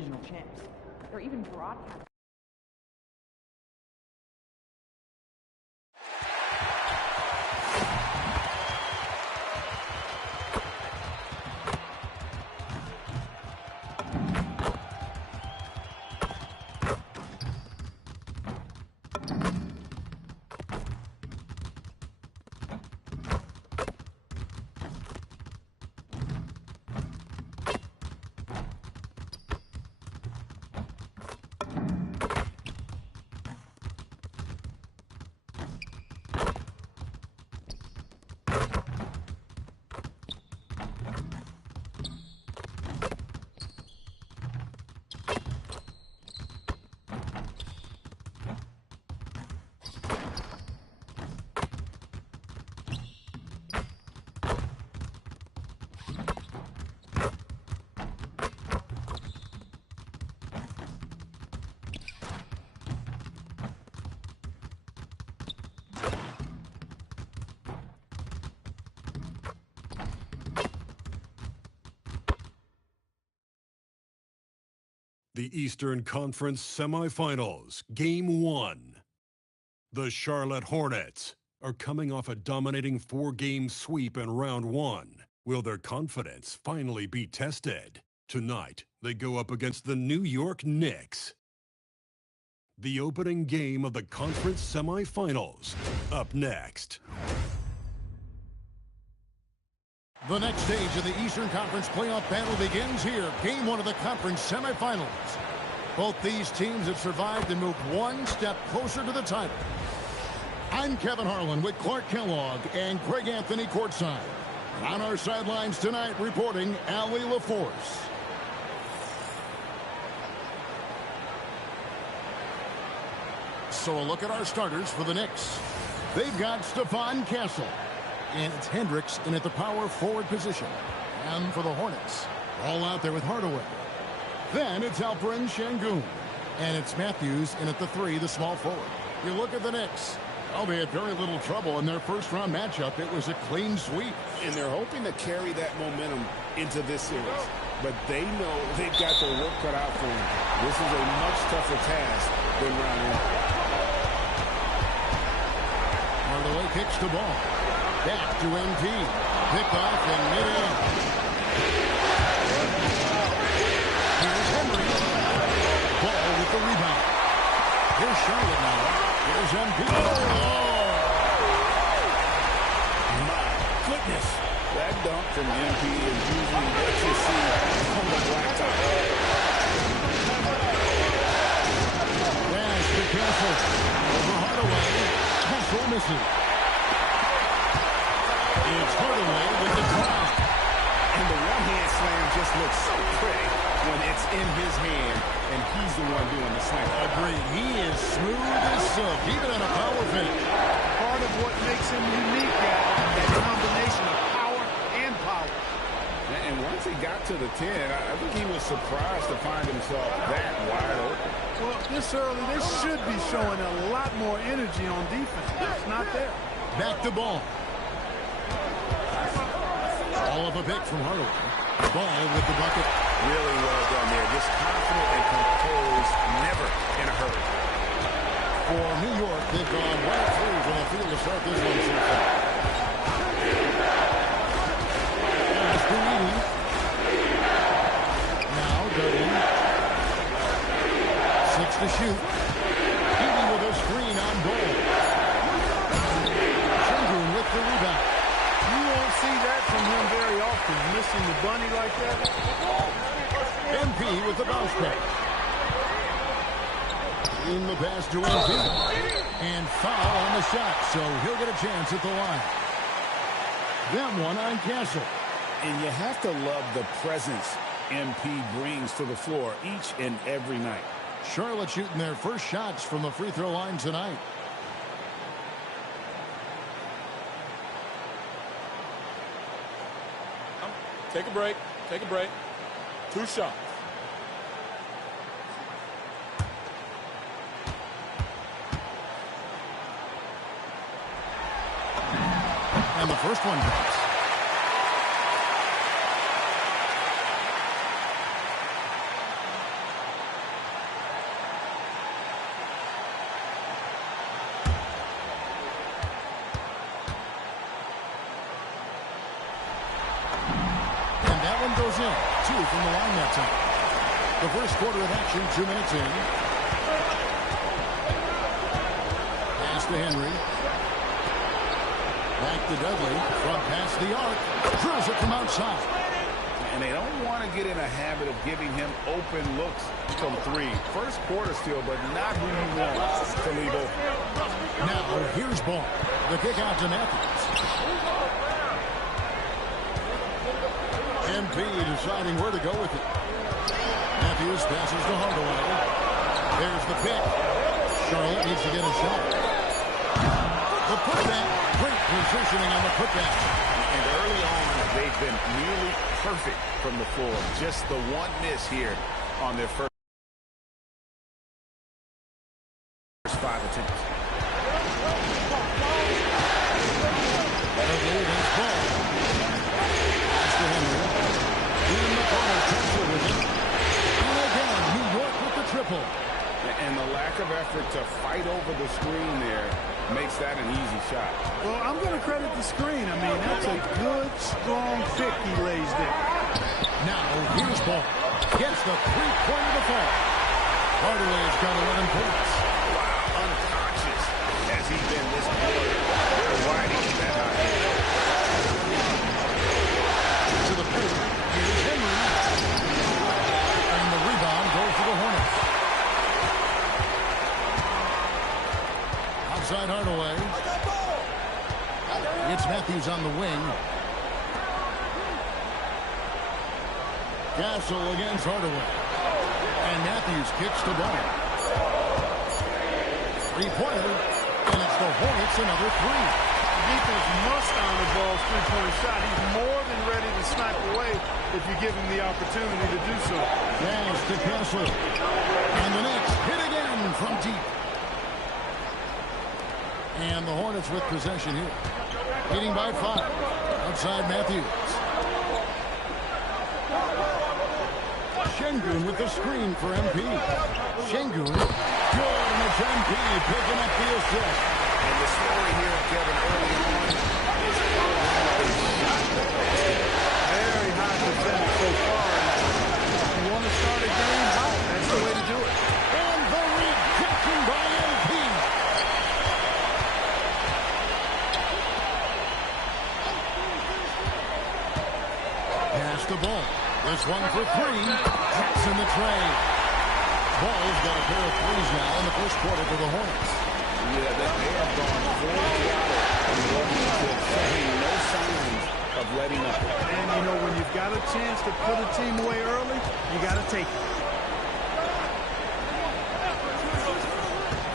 regional champs. They're even broadcast. The Eastern Conference Semifinals, Game 1. The Charlotte Hornets are coming off a dominating 4-game sweep in Round 1. Will their confidence finally be tested? Tonight, they go up against the New York Knicks. The opening game of the conference semifinals, up next. The next stage of the Eastern Conference playoff battle begins here. Game 1 of the conference semifinals. Both these teams have survived and moved one step closer to the title. I'm Kevin Harlan with Clark Kellogg and Craig Anthony courtside. On our sidelines tonight, reporting Allie LaForce. So a look at our starters for the Knicks. They've got Stephon Castle. And it's Hendricks in at the power forward position. And for the Hornets, all out there with Hardaway. Then it's Alperen Sengun. And it's Matthews in at the 3, the small forward. You look at the Knicks. Well, they had very little trouble in their first-round matchup. It was a clean sweep. And they're hoping to carry that momentum into this series. But they know they've got their work cut out for them. This is a much tougher task than round 1. Hardaway kicks the ball. Back to MP. Pick-off in mid-air. Here's Henry. Ball with the rebound. Here's Charlotte now. Here's MP. Oh! My goodness. That dunk from MP is usually what you see on the blacktop. Pass to Castle. Over Hardaway. Castle misses. It's Hardaway with the cross. And the one-hand slam just looks so pretty when it's in his hand, and he's the one doing the slam. Agreed. He is smooth as silk, even on a power finish. Part of what makes him unique, that combination of power and power. And once he got to the 10, I think he was surprised to find himself that wide open. Well, this early, they should be showing a lot more energy on defense. It's not there. Back to ball. All of a pick from Hardaway. Ball with the bucket. Really well done there. Just confident and composed, never in a hurry. For New York, they've gone right through from the field to start this one so far. Pass to Lee. Now Dudley. 6 to shoot. Ely with a screen on goal. Sengun with the rebound. You won't see that from him very often, missing the bunny like that. MP with the bounce back. In the pass to MP. And foul on the shot, so he'll get a chance at the line. That one on Castle. And you have to love the presence MP brings to the floor each and every night. Charlotte shooting their first shots from the free throw line tonight. Take a break. Take a break. 2 shots. And the first one comes. goes in. 2 from the line that time. The first quarter of action, 2 minutes in. Pass to Henry. Back to Dudley. From past the arc. Drills it from outside. And they don't want to get in a habit of giving him open looks from 3. First quarter still, but not who you want to leave open. Now, here's ball. The kick out to Matthews. MP deciding where to go with it. Matthews passes to Hardaway. There's the pick. Charlotte needs to get a shot. The putback. Great positioning on the putback. And early on, they've been nearly perfect from the floor. Just the one miss here on their first 5 attempts. Dudley against ball. Pass to Henry. In the corner, Kessler with it. And again, New York with the triple. And the lack of effort to fight over the screen there makes that an easy shot. Well, I'm going to credit the screen. I mean, that's a good, strong pick he lays there. Now, here's ball. Gets the three-pointer to fall. Hardaway's got 11 points. Wow, unconscious has he been this quarter. They're riding that high. To the paint. Here's Henry. And the rebound goes to the Hornets. Outside Hardaway. It's Matthews on the wing. Castle against Hardaway. And Matthews kicks the ball. Three-pointer. And it's the Hornets another 3. The defense must honor Ball's three-point shot. He's more than ready to snipe away if you give him the opportunity to do so. Pass to Castle. And the Knicks hit again from deep. And the Hornets with possession here. Leading by 5. Outside Matthews. Şengün with the screen for MP. Şengün. Good, and it's MP picking up the assist. And the story here of Kevin early on is Very high percentage so far. If you want to start a game hot, that's the way to do it. And the rejection by MP. Pass the ball. This one for 3. Drops in the tray. Ball's got a pair of 3s now in the first quarter for the Hornets. Yeah, they have gone full throttle and showing no signs of letting up. And, you know, when you've got a chance to put a team away early, you got to take it.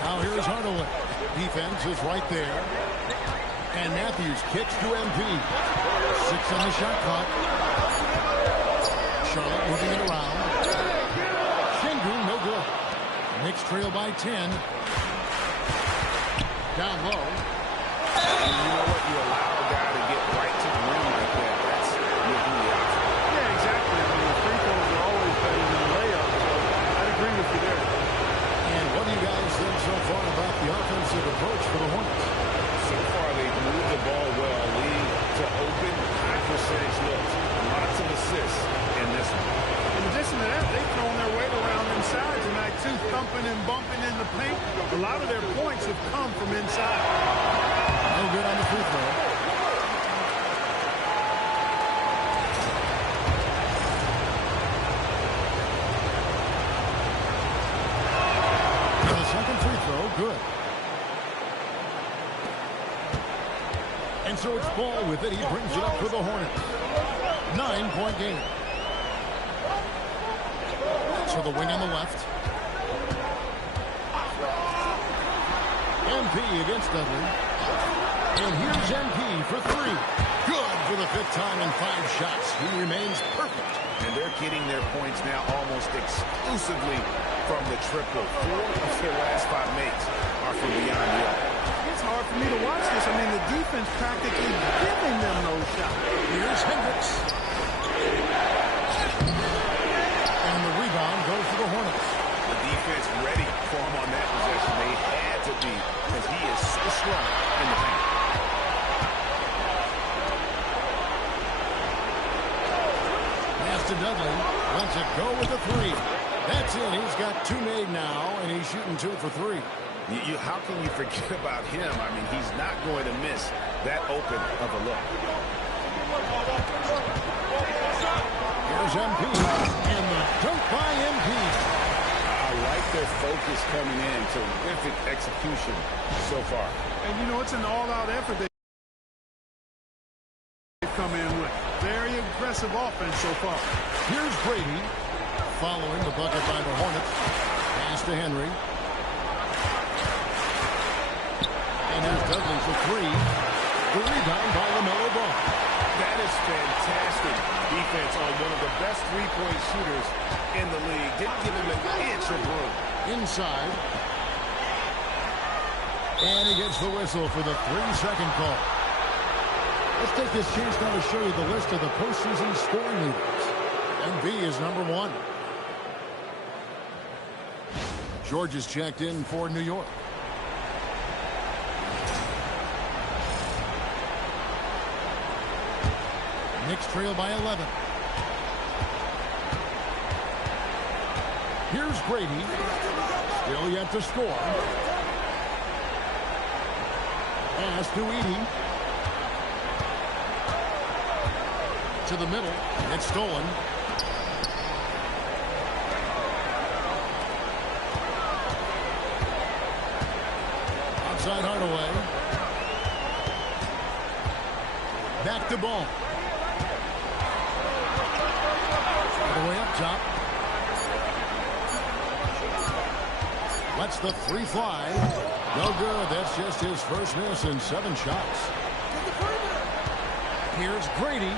Now here's Hardaway. Defense is right there. And Matthews kicks to MP. 6 on the shot clock. Charlotte moving it around. Şengün, no good. Knicks trail by 10. Down low. And you know what? You allow a guy to get right to the rim like that. That's making the option. Yeah, exactly. I mean, free throws are always better than layups, so I'd agree with you there. And what do you guys think so far about the offensive approach for the Hornets? So far, they've moved the ball well, leading to open, high-percentage looks. Lots of assists in this one. In addition to that, they've thrown their weight around inside tonight, too, thumping and bumping in the paint. A lot of their points have come from inside. No good on the free throw. And the second free throw, good. And so it's Ball with it. He brings it up for the Hornets. 9-point game. So the wing on the left. MP against Dudley. And here's MP for 3. Good for the 5th time in 5 shots. He remains perfect. And they're getting their points now almost exclusively from the triple. 4 of their last 5 makes are from beyond the arc. It's hard for me to watch this. I mean, the defense practically giving them those shots. Here's Hendricks. And the rebound goes to the Hornets. The defense ready for him on that possession. They had to be, because he is so strong in the paint. Pass to Dudley. Lets it go with a three. That's it. He's got two made now, and he's shooting 2 for 3. How can you forget about him? I mean, he's not going to miss that open of a look. Here's MP, and the dunk by MP. I like their focus coming in. Terrific execution so far. And, you know, it's an all-out effort they've come in with. Very aggressive offense so far. Here's Brady, following the bucket by the Hornets. Pass to Henry. And there's Dudley for 3. The rebound by LaMelo Ball. That is fantastic defense on one of the best three-point shooters in the league. Didn't give him an inch of room. Inside. And he gets the whistle for the 3-second call. Let's take this chance now to show you the list of the postseason scoring leaders. MB is number 1. George is checked in for New York. Knicks trail by 11. Here's Brady. Still yet to score. Pass to Edey. To the middle. It's stolen. Outside Hardaway. Back to Ball. Hardaway up top. Lets the 3 fly. No good. That's just his first miss in 7 shots. Here's Brady.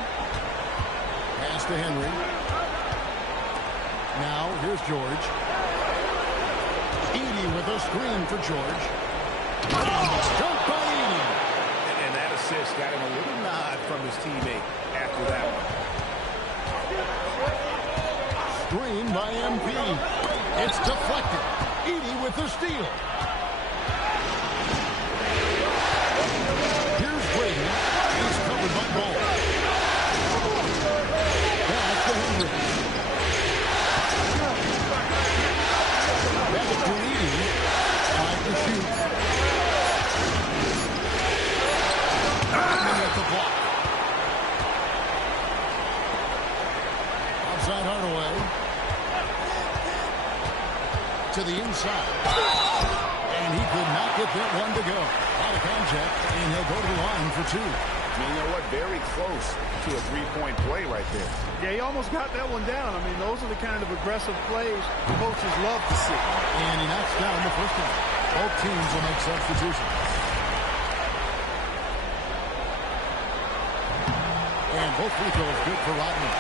Pass to Henry. Now, here's George. Edey with a screen for George. Dunk by Edey. And that assist got him a little nod from his teammate after that one. Screen by MP. It's deflected. Edey with the steal. Here's Brady. He's covered by Ball. Back to Henry. Back to Edey. Trying to shoot. And at the block. Outside Hardaway. To the inside. And he could not get that one to go. Out of contact, and he'll go to the line for 2. You know what? Very close to a three-point play right there. Yeah, he almost got that one down. I mean, those are the kind of aggressive plays coaches love to see. And he knocks down the first one. Both teams will make substitutions. And both free throws good for Rodman.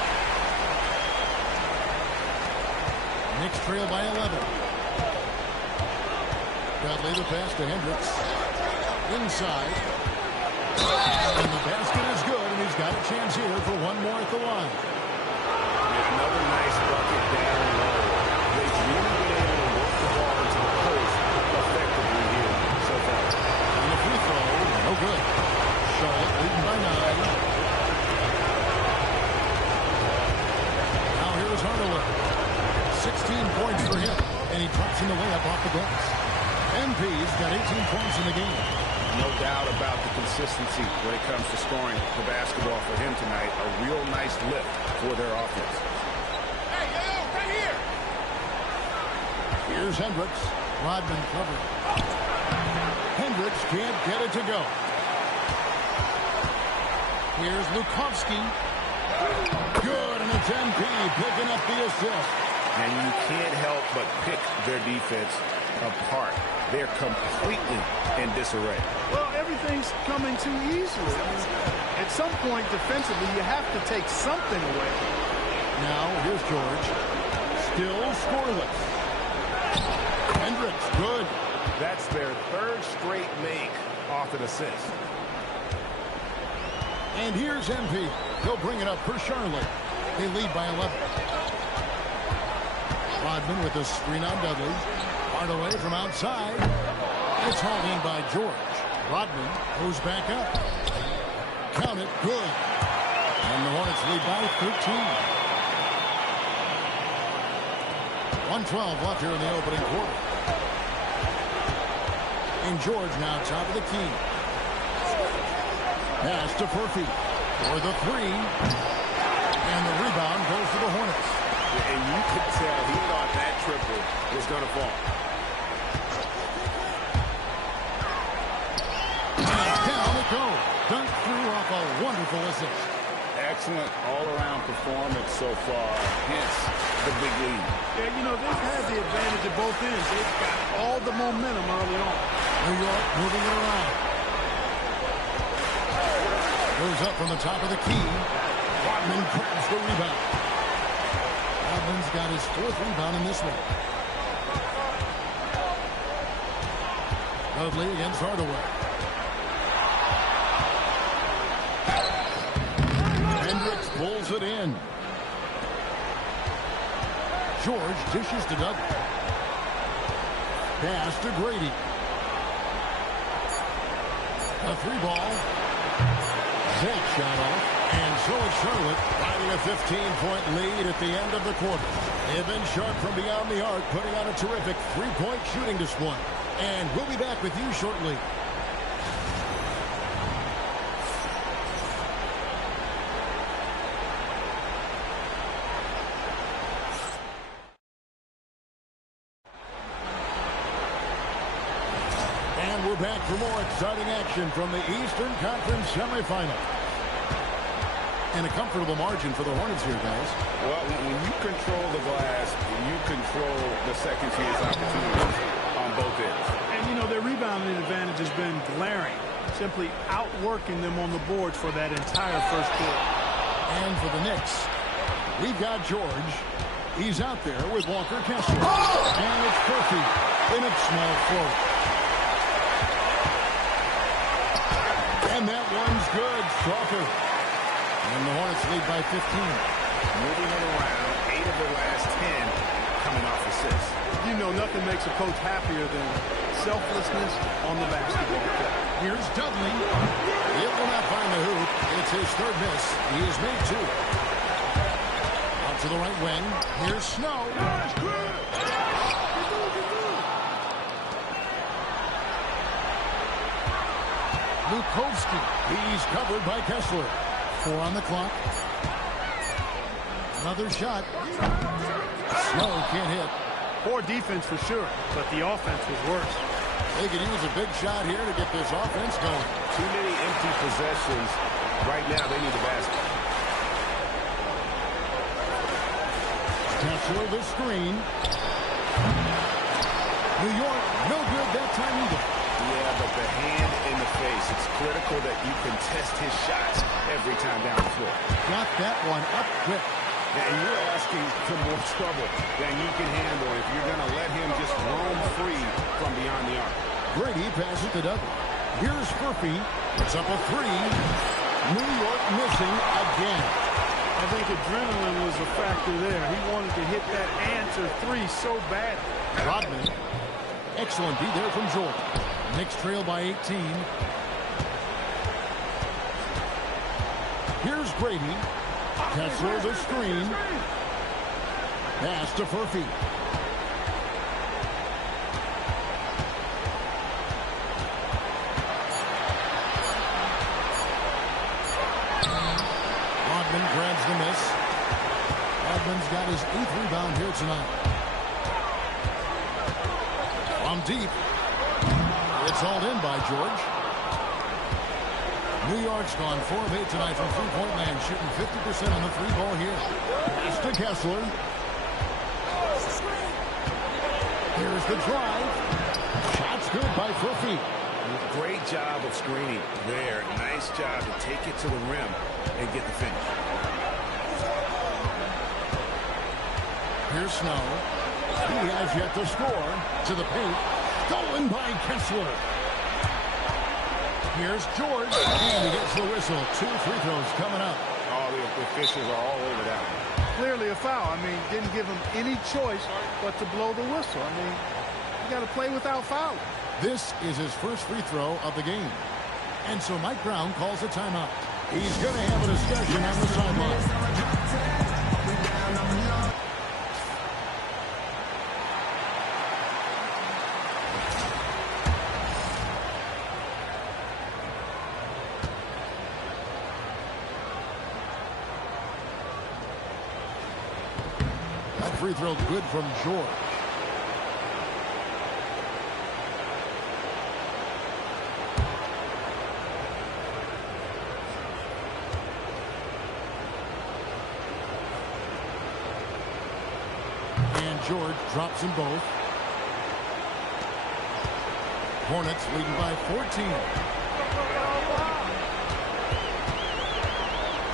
Knicks trail by 11. Dudley the pass to Hendricks. Inside. And the basket is good, and he's got a chance here for one more at the line. Another nice bucket down low. They've really been able to work the ball into the post effectively here so far. And the free throw, no good. Charlotte leading by 9. Now here is Hardaway. 16 points for him, and he drops in the way up off the glass. MP's got 18 points in the game. No doubt about the consistency when it comes to scoring the basketball for him tonight. A real nice lift for their offense. Hey, yo, right here. Here's Hendricks. Rodman covered. Hendricks can't get it to go. Here's Lukovsky. Good, and it's MP picking up the assist. And you can't help but pick their defense apart. They're completely in disarray. Well, everything's coming too easily. I mean, at some point, defensively, you have to take something away. Now, here's George. Still scoreless. Hendricks, good. That's their 3rd straight make off an assist. And here's MP. He'll bring it up for Charlotte. They lead by 11. Rodman with a screen on Dudley. Hardaway from outside. It's hauled in by George. Rodman goes back up. Count it, good. And the Hornets lead by 13. 1:12 left here in the opening quarter. And George now top of the key. Pass to Furphy for the three. And the rebound goes to the Hornets. And you could tell he thought that triple was going to fall. And down it goes. Dunked through off a wonderful assist. Excellent all-around performance so far, hence the big lead. Yeah, you know, they've had the advantage at both ends. They've got all the momentum early on. New York moving it around. Goes up from the top of the key. Rodman grabs the rebound. Rodman's got his fourth rebound in this one. Dudley against Hardaway. Hendricks pulls it in. George dishes to Dudley. Pass to Grady. A three ball. That shot off. And so it's Charlotte riding a 15-point lead at the end of the quarter. They've been sharp from beyond the arc, putting on a terrific three-point shooting display. And we'll be back with you shortly. And we're back for more exciting action from the Eastern Conference semifinal. And a comfortable margin for the Hornets here, guys. Well, when you control the glass, you control the second chance opportunities on both ends. And, you know, their rebounding advantage has been glaring, simply outworking them on the boards for that entire first quarter. And for the Knicks, we've got George. He's out there with Walker Kessler. And it's Furphy in a small forward. And that one's good. Strawford. And the Hornets lead by 15. Moving it around, 8 of the last 10 coming off assists. You know, nothing makes a coach happier than selflessness on the basketball court. Here's Dudley. It will not find the hoop. It's his third miss. He has made 2. Out to the right wing. Here's Snow. Lukovsky. He's covered by Kessler. 4 on the clock. Another shot. Snow can't hit. Poor defense for sure, but the offense was worse. They could use a big shot here to get this offense going. Too many empty possessions. Right now, they need the basket. Kessler the screen. New York, no good that time either. Yeah, but the hand in the face, it's critical that you can test his shots every time down the floor. Got that one up quick. And you're asking for more trouble than you can handle if you're going to let him just roam free from beyond the arc. Grady passes to Dudley. Here's Furphy. It's up a 3. New York missing again. I think adrenaline was a factor there. He wanted to hit that answer 3 so bad. Rodman. Excellent D there from George. Knicks trail by 18. Here's Grady. Kessler the screen. Pass to Furphy. Rodman grabs the miss. Rodman's got his 8th rebound here tonight. From deep. It's hauled in by George. New York's gone 4 of 8 tonight from three-point land, shooting 50% on the 3-ball here. Pass to Kessler. Here's the drive. Shot's good by Furphy. Great job of screening there. Nice job to take it to the rim and get the finish. Here's Snow. He has yet to score. To the paint. Stolen by Kessler. Here's George. And he gets the whistle. 2 free throws coming up. Oh, the officials are all over that. Clearly a foul. I mean, didn't give him any choice but to blow the whistle. I mean, you got to play without fouling. This is his first free throw of the game. And so Mike Brown calls a timeout. He's going to have a discussion on the sideline. free throw good from George. And George drops them both. Hornets leading by 14.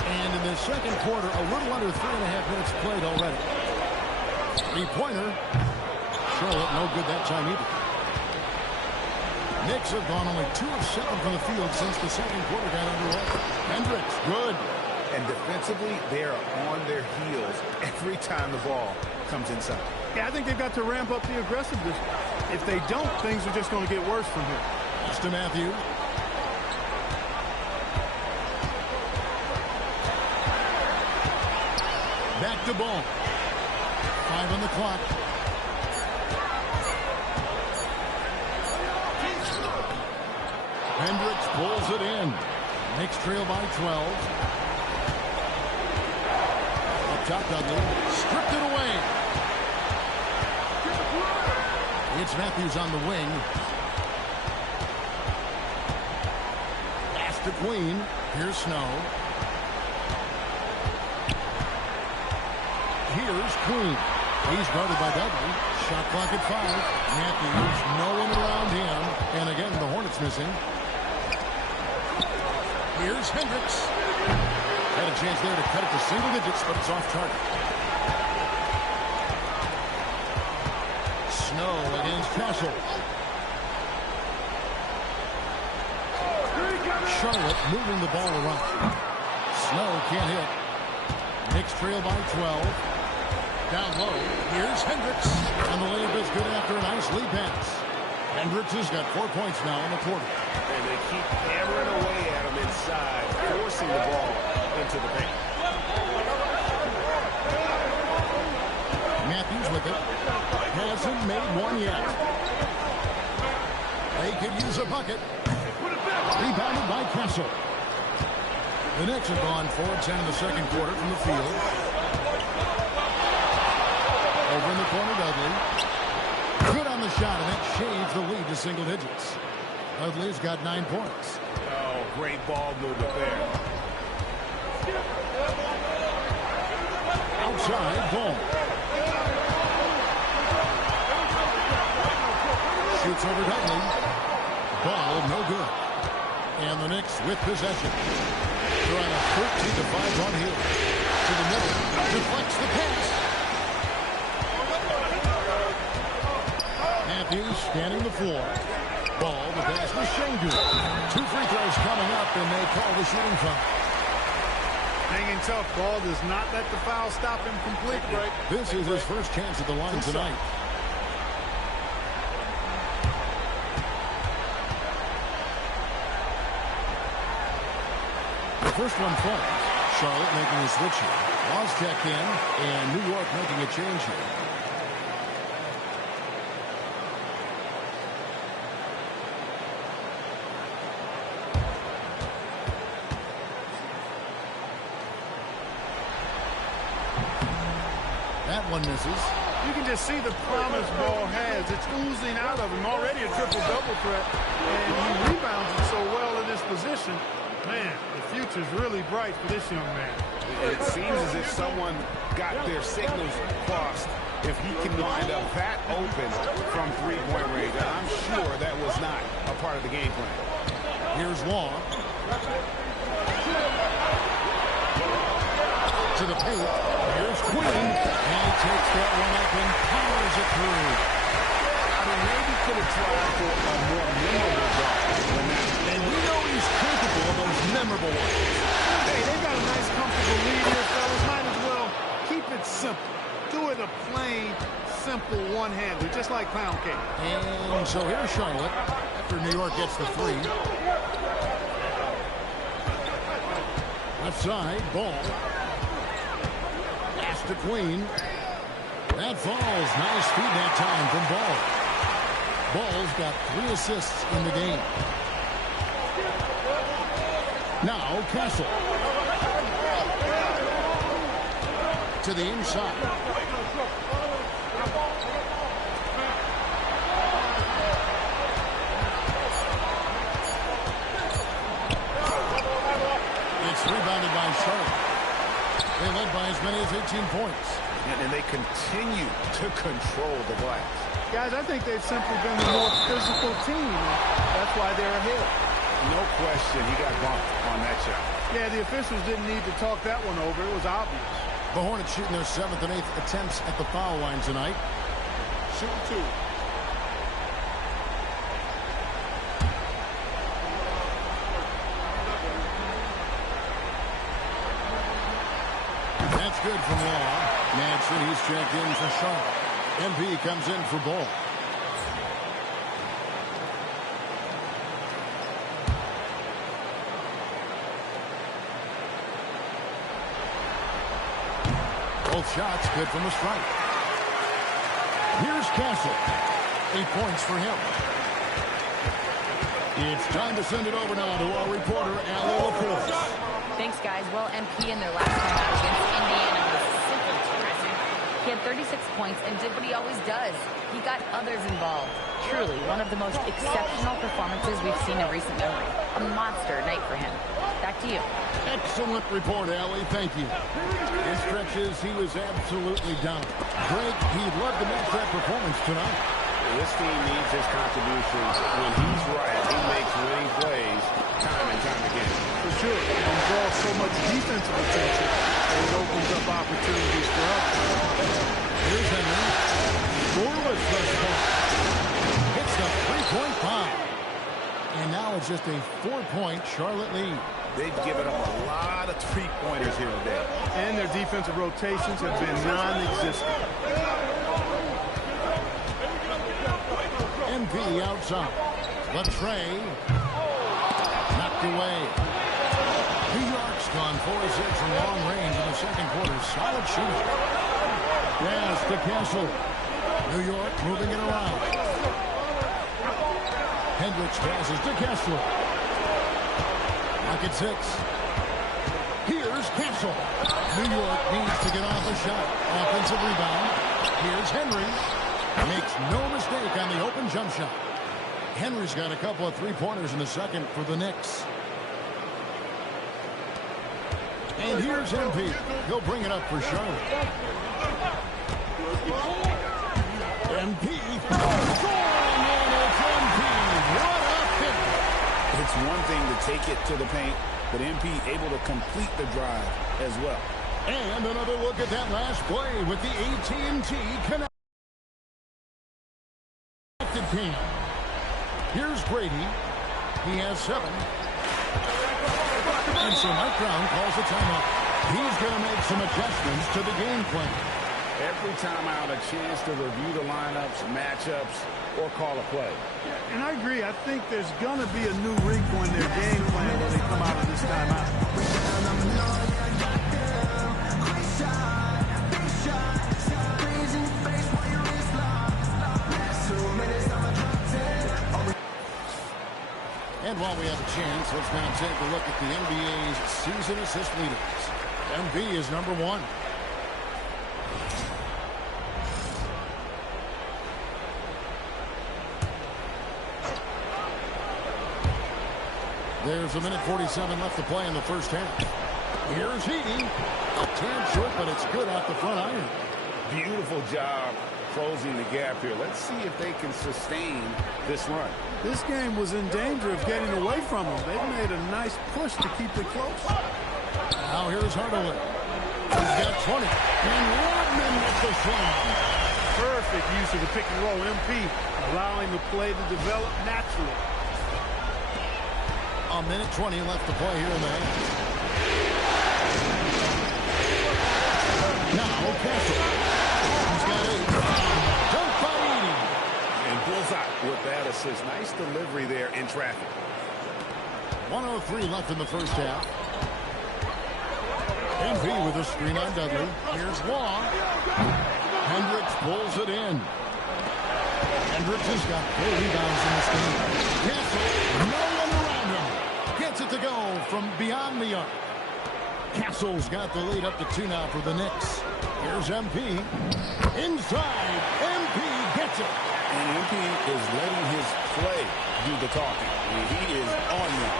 And in the second quarter, a little under 3.5 minutes played already. Three-pointer. Charlotte no good that time either. Knicks have gone only 2 of 7 from the field since the second quarter got underway. Hendricks, good. And defensively, they are on their heels every time the ball comes inside. Yeah, I think they've got to ramp up the aggressiveness. If they don't, things are just going to get worse from here. Pass to Matthews. Back to Ball. 5 on the clock. Hendricks pulls it in. Knicks trail by 12. Up top, Dudley. Stripped it away. It's Matthews on the wing. Pass to Queen. Here's Snow. Here's Queen. He's guarded by Dudley. Shot clock at 5. Matthews, no one around him. And again, the Hornets missing. Here's Hendricks. Had a chance there to cut it to single digits, but it's off target. Snow against Castle. Charlotte moving the ball around. Snow can't hit. Knicks trail by 12. Down low. Here's Hendricks. And the layup is good after a nice lead pass. Hendricks has got 4 points now in the quarter. And they keep hammering away at him inside, forcing the ball into the paint. Matthews with it. Hasn't made one yet. They could use a bucket. Rebounded by Castle. The Knicks have gone 4 of 10 in the second quarter from the field. Over in the corner, Dudley. Good on the shot, and that shaves the lead to single digits. Dudley's got 9 points. Oh, great ball movement there. Outside, Ball. Shoots over Dudley. Ball, no good. And the Knicks with possession. They're on a 13-5 run here. To the middle. Deflects the pass. Matthews scanning the floor. Ball, the pass was Shengu. 2 free throws coming up, and they call the shooting foul. Hanging tough. Ball does not let the foul stop him completely. This is his first chance at the line tonight. The first one falls. Charlotte making a switch here. Laws check in, and New York making a change here. That one misses. You can just see the promise Ball has. It's oozing out of him. Already a triple-double threat, and he rebounds it so well in this position. Man, the future's really bright for this young man. It seems as if someone got their signals crossed. If he can wind up that open from three-point range, and I'm sure that was not a part of the game plan. Here's Law. To the paint. Here's Queen. And he takes that one up and powers it through. I mean, maybe could have tried for a more memorable ball than that. And we know he's capable of those memorable ones. Hey, they got a nice, comfortable lead here, fellas. Might as well keep it simple. Do it a plain, simple one-hander, just like pound cake. And so here's Charlotte after New York gets the 3. Left side, Ball. Pass to Queen. That falls. Nice feed that time from Ball. Ball's got 3 assists in the game. Now Castle. To the inside. by as many as 18 points. And they continue to control the glass. Guys, I think they've simply been a more physical team. That's why they're ahead. No question he got bumped on that shot. Yeah, the officials didn't need to talk that one over. It was obvious. The Hornets shooting their 7th and 8th attempts at the foul line tonight. Shooting 2. That's good from Law. Madsen, he's checked in for Charlotte. MP comes in for Ball. Both shots good from the strike. Here's Castle. 8 points for him. It's time to send it over now to our reporter, Allie LaForce. Thanks, guys. Well, MP in their last time out against Indiana was simply terrific. He had 36 points and did what he always does. He got others involved. Truly, one of the most exceptional performances we've seen in recent memory. A monster night for him. Back to you. Excellent report, Allie. Thank you. In stretches, he was absolutely down. Greg, he'd love to match that performance tonight. This team needs his contributions. When he's right, he makes winning plays time and time again. For sure. And draws so much defensive attention, it opens up opportunities for others. Here's Henry. Scoreless thus far. Hits the three-point bomb. And now it's just a 4-point Charlotte lead. They've given up a lot of three-pointers here today. And their defensive rotations have been non-existent. MP outside. Latrey. Knocked away. New York's gone 4-6 from long range in the second quarter. Solid shooting. Pass to Castle. New York moving it around. Hendricks passes to Kessler. Lock at 6. Here's Castle. New York needs to get off a shot. Offensive rebound. Here's Henry. Makes no mistake on the open jump shot. Henry's got a couple of three-pointers in the second for the Knicks. And here's MP. He'll bring it up for Charlotte. MP. Scoring, and it's MP. What a finish. It's one thing to take it to the paint, but MP able to complete the drive as well. And another look at that last play with the AT&T connect. Team. Here's Brady. He has 7. And so Mike Brown calls a timeout. He's going to make some adjustments to the game plan. Every time out, a chance to review the lineups, matchups, or call a play. And I agree. I think there's going to be a new wrinkle in their game plan when they come out of this timeout. And while we have a chance, let's now take a look at the NBA's season assist leaders. MB is number 1. There's a minute 47 left to play in the first half. Here's Heaney. A tad short, but it's good off the front iron. Beautiful job closing the gap here. Let's see if they can sustain this run. This game was in danger of getting away from them. They've made a nice push to keep it close. Now here's Hardaway. He's got 20. And Rodman with the slam. Perfect use of the pick and roll. MP allowing the play to develop naturally. A minute 20 left to play here in the half. Now Castle. He's got 8. Dunk by Edey. And bullseye with that assist. Nice delivery there in traffic. 1:03 left in the first half. MP with a screen on Dudley. Here's Law. Hendricks pulls it in. Hendricks has got 4 rebounds in this game. Castle, no one around him. Gets it to go from beyond the arc. Castle's got the lead up to 2 now for the Knicks. Here's MP. Inside. MP gets it. And MP is letting his play do the talking. He is on one.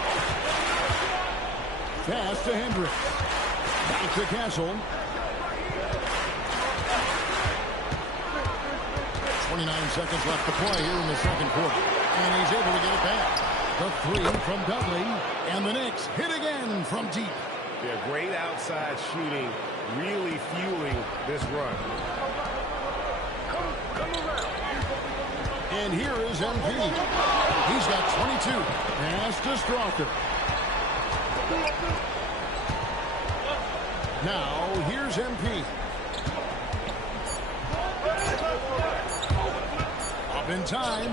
Pass to Hendricks. Back to Castle. 29 seconds left to play here in the second quarter. And he's able to get it back. The three from Dudley. And the Knicks hit again from deep. Yeah, great outside shooting, really fueling this run. And here is MP. He's got 22. Pass to Strother. Now, here's MP. Up in time.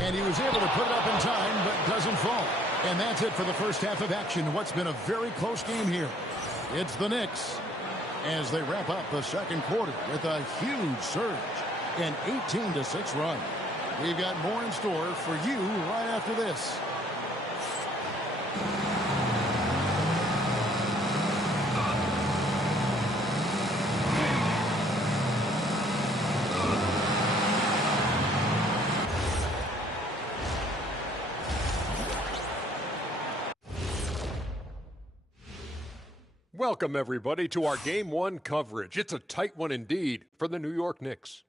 And he was able to put it up in time, but doesn't fall. And that's it for the first half of action. What's been a very close game here. It's the Knicks as they wrap up the second quarter with a huge surge. An 18-6 run. We've got more in store for you right after this. Welcome, everybody, to our Game 1 coverage. It's a tight one indeed for the New York Knicks.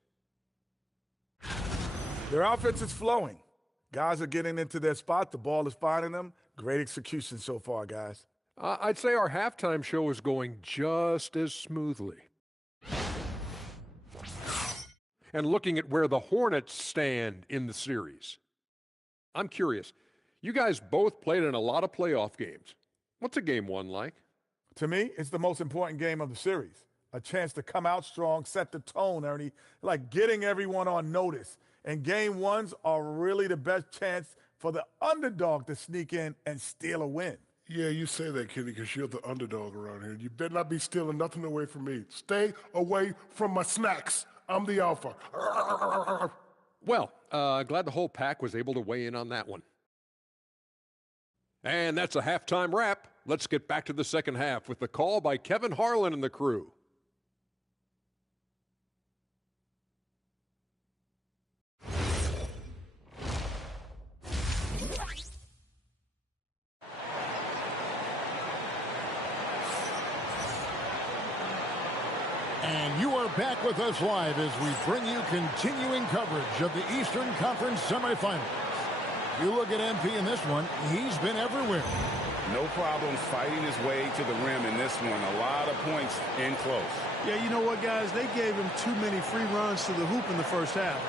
Their offense is flowing. Guys are getting into their spot. The ball is finding them. Great execution so far, guys. I'd say our halftime show is going just as smoothly. And looking at where the Hornets stand in the series, I'm curious. You guys both played in a lot of playoff games. What's a Game 1 like? To me, it's the most important game of the series. A chance to come out strong, set the tone, Ernie, like getting everyone on notice. And Game 1s are really the best chance for the underdog to sneak in and steal a win. Yeah, you say that, Kitty, because you're the underdog around here. You better not be stealing nothing away from me. Stay away from my snacks. I'm the alpha. Well, glad the whole pack was able to weigh in on that one. And that's a halftime wrap. Let's get back to the second half with the call by Kevin Harlan and the crew. And you are back with us live as we bring you continuing coverage of the Eastern Conference semifinals. You look at MP in this one, he's been everywhere. No problem fighting his way to the rim in this one. A lot of points in close. Yeah, you know what, guys? They gave him too many free runs to the hoop in the first half.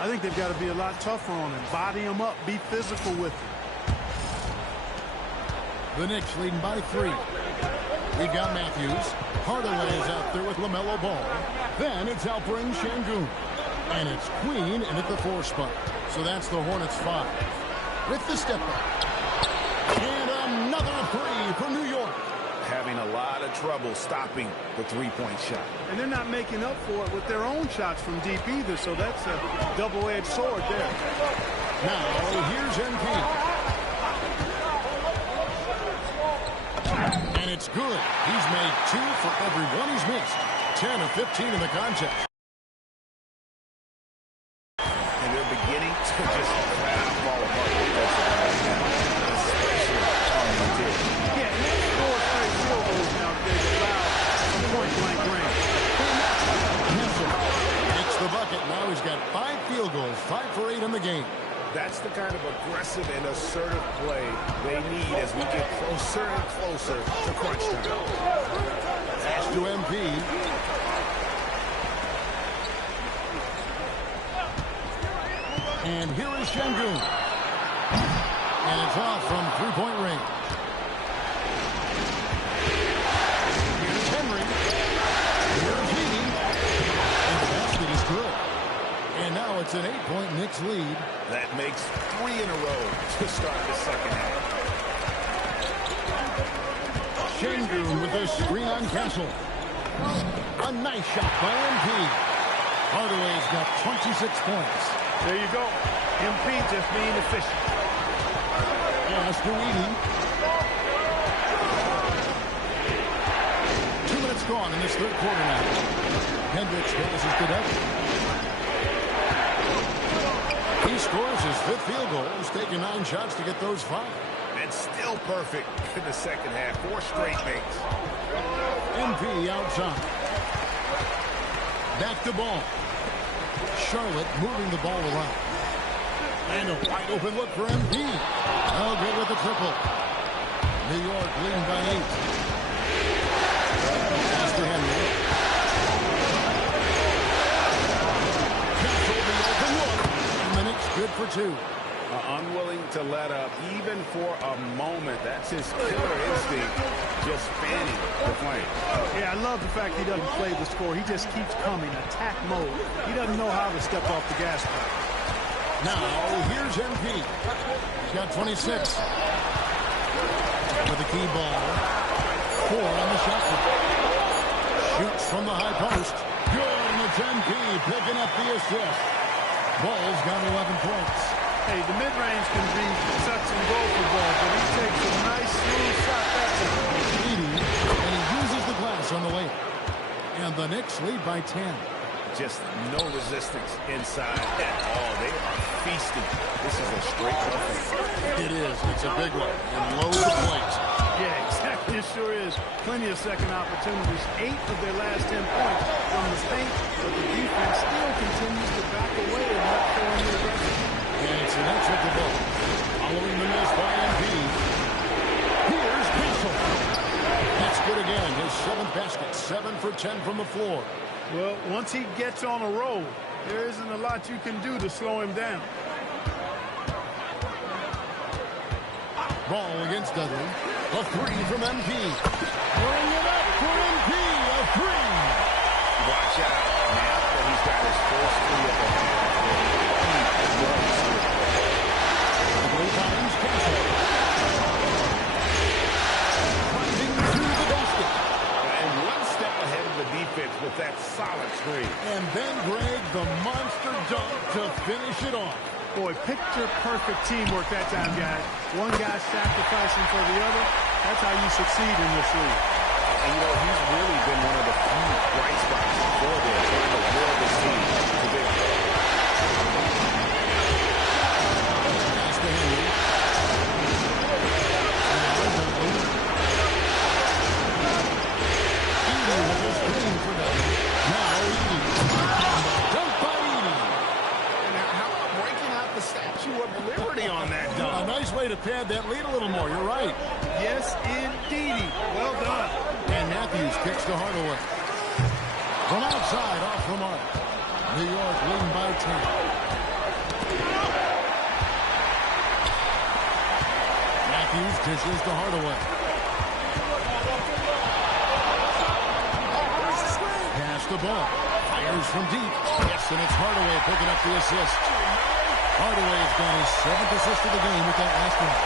I think they've got to be a lot tougher on him. Body him up. Be physical with him. The Knicks leading by 3. We've got Matthews. Hardaway is out there with LaMelo Ball. Then it's Alperen Şengün. And it's Queen in at the 4 spot. So that's the Hornets 5. With the step back. And another 3 for New York. Having a lot of trouble stopping the three-point shot. And they're not making up for it with their own shots from deep either, so that's a double-edged sword there. Now, here's MP. And it's good. He's made 2 for every one he's missed. 10 of 15 in the contest. And they're beginning to just fall apart with this right now, especially on the tip. Yeah, and they score straight field goals now. They allow a point-blank range. Hits the bucket. Now he's got 5 field goals, 5 for 8 in the game. That's the kind of aggressive and assertive play they need as we get closer and closer to crunch time. Pass to MP. And here is Şengün. And it's off from three-point range. Here's Henry. Here's Heaney. And the basket is good. And now it's an 8-point Knicks lead. That makes 3 in a row to start the second half. Şengün with a screen on Castle. A nice shot by MP. Hardaway's got 26 points. There you go. MP just being efficient. Pass to Edey. 2 minutes gone in this third quarter now. Hendricks passes to Dudley. He scores his 5th field goal. He's taken 9 shots to get those 5. And still perfect in the second half. 4 straight makes. MP outside. Back to ball. Charlotte moving the ball around. And a wide open look for MP. Oh, good with the triple. New York leading by 8. Pass to Henry. Castle the open look. And the Knicks good for 2. Unwilling to let up even for a moment. That's his killer instinct, just fanning the flame. Yeah, I love the fact he doesn't play the score. He just keeps coming, attack mode. He doesn't know how to step off the gas pedal. Now, here's MP. He's got 26. With a key ball. 4 on the shot clock. Shoots from the high post. Good, and it's MP picking up the assist. Ball's got 11 points. Hey, the mid-range can be touch and go for ball, but he takes a nice, smooth shot that time. Leading, and he uses the glass on the way. And the Knicks lead by 10. Just no resistance inside at all. They are feasting. This is a straight offense. It is. It's a big one. And low to the plate. Yeah, exactly. It sure is. Plenty of second opportunities. 8 of their last 10 points from the paint, but the defense still continues to back away and not throwing the aggressive. And it's an extra to ball. Following the miss by MP. Here's Castle. That's good again. His 7th basket. 7 for 10 from the floor. Well, once he gets on a roll, there isn't a lot you can do to slow him down. Ball against Dudley. A 3 from MP. Bring it up for MP. A 3. Watch out. Now that he's got his first 3 of the half. Times Castle. Driving through the basket. And one step ahead of the defense with that solid screen. And then Greg, the monster dunk to finish it off. Boy, picture-perfect teamwork that time, guys. One guy sacrificing for the other. That's how you succeed in this league. And, you know, he's really been one of the few bright spots for them, trying to will this team to victory. Pass to Henry. Edie with a screen for them. Now Edie. Dunk by Edie. Now, how about breaking out the Statue of Liberty on that dunk? A nice way to pad that lead a little more. You're right. Yes, indeedy. Well done. And Matthews kicks to Hardaway. From outside, off the mark. New York leading by 10. Matthews dishes to Hardaway. Pass the ball. Fires from deep. Yes, and it's Hardaway picking up the assist. Hardaway's got his 7th assist of the game with that last one.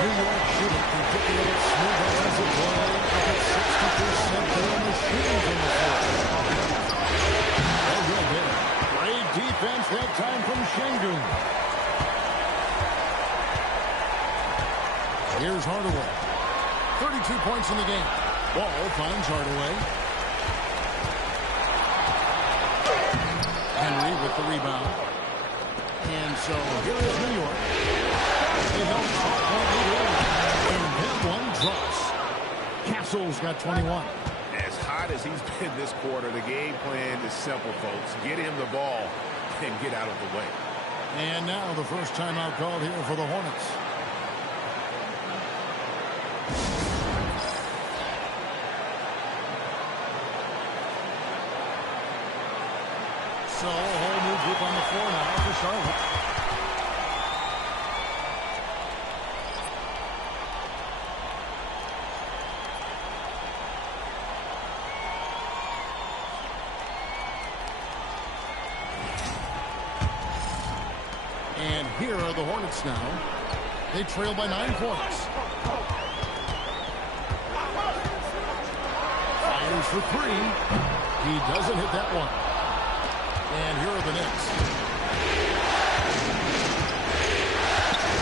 New York shooting particularly smooth offensive play, up at 60% on the shooting from the floor. Oh, good hit. Great defense that time from Şengün. Here's Hardaway. 32 points in the game. Ball finds Hardaway. Henry with the rebound. And so here is New York. They held a 12-point lead early. And then one drops. Castle's got 21. As hot as he's been this quarter, the game plan is simple, folks. Get him the ball and get out of the way. And now the first timeout called here for the Hornets. So a whole new group on the floor now for Charlotte. And here are the Hornets now. They trail by 9 points. Fires for 3. He doesn't hit that one. And here are the Knicks.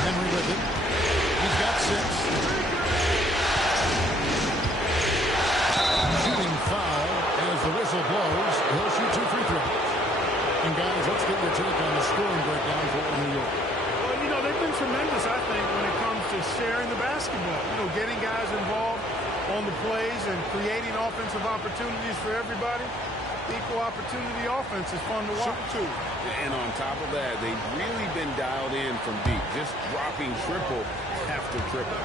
Henry with it. He's got 6. Shooting foul as the whistle blows. He'll shoot 2 free throws. And guys, let's get your take on the scoring breakdown for New York. Well, you know, they've been tremendous, I think, when it comes to sharing the basketball. You know, getting guys involved. on the plays and creating offensive opportunities for everybody. Equal opportunity offense is fun to watch. Too. And on top of that, they've really been dialed in from deep, just dropping triple after triple.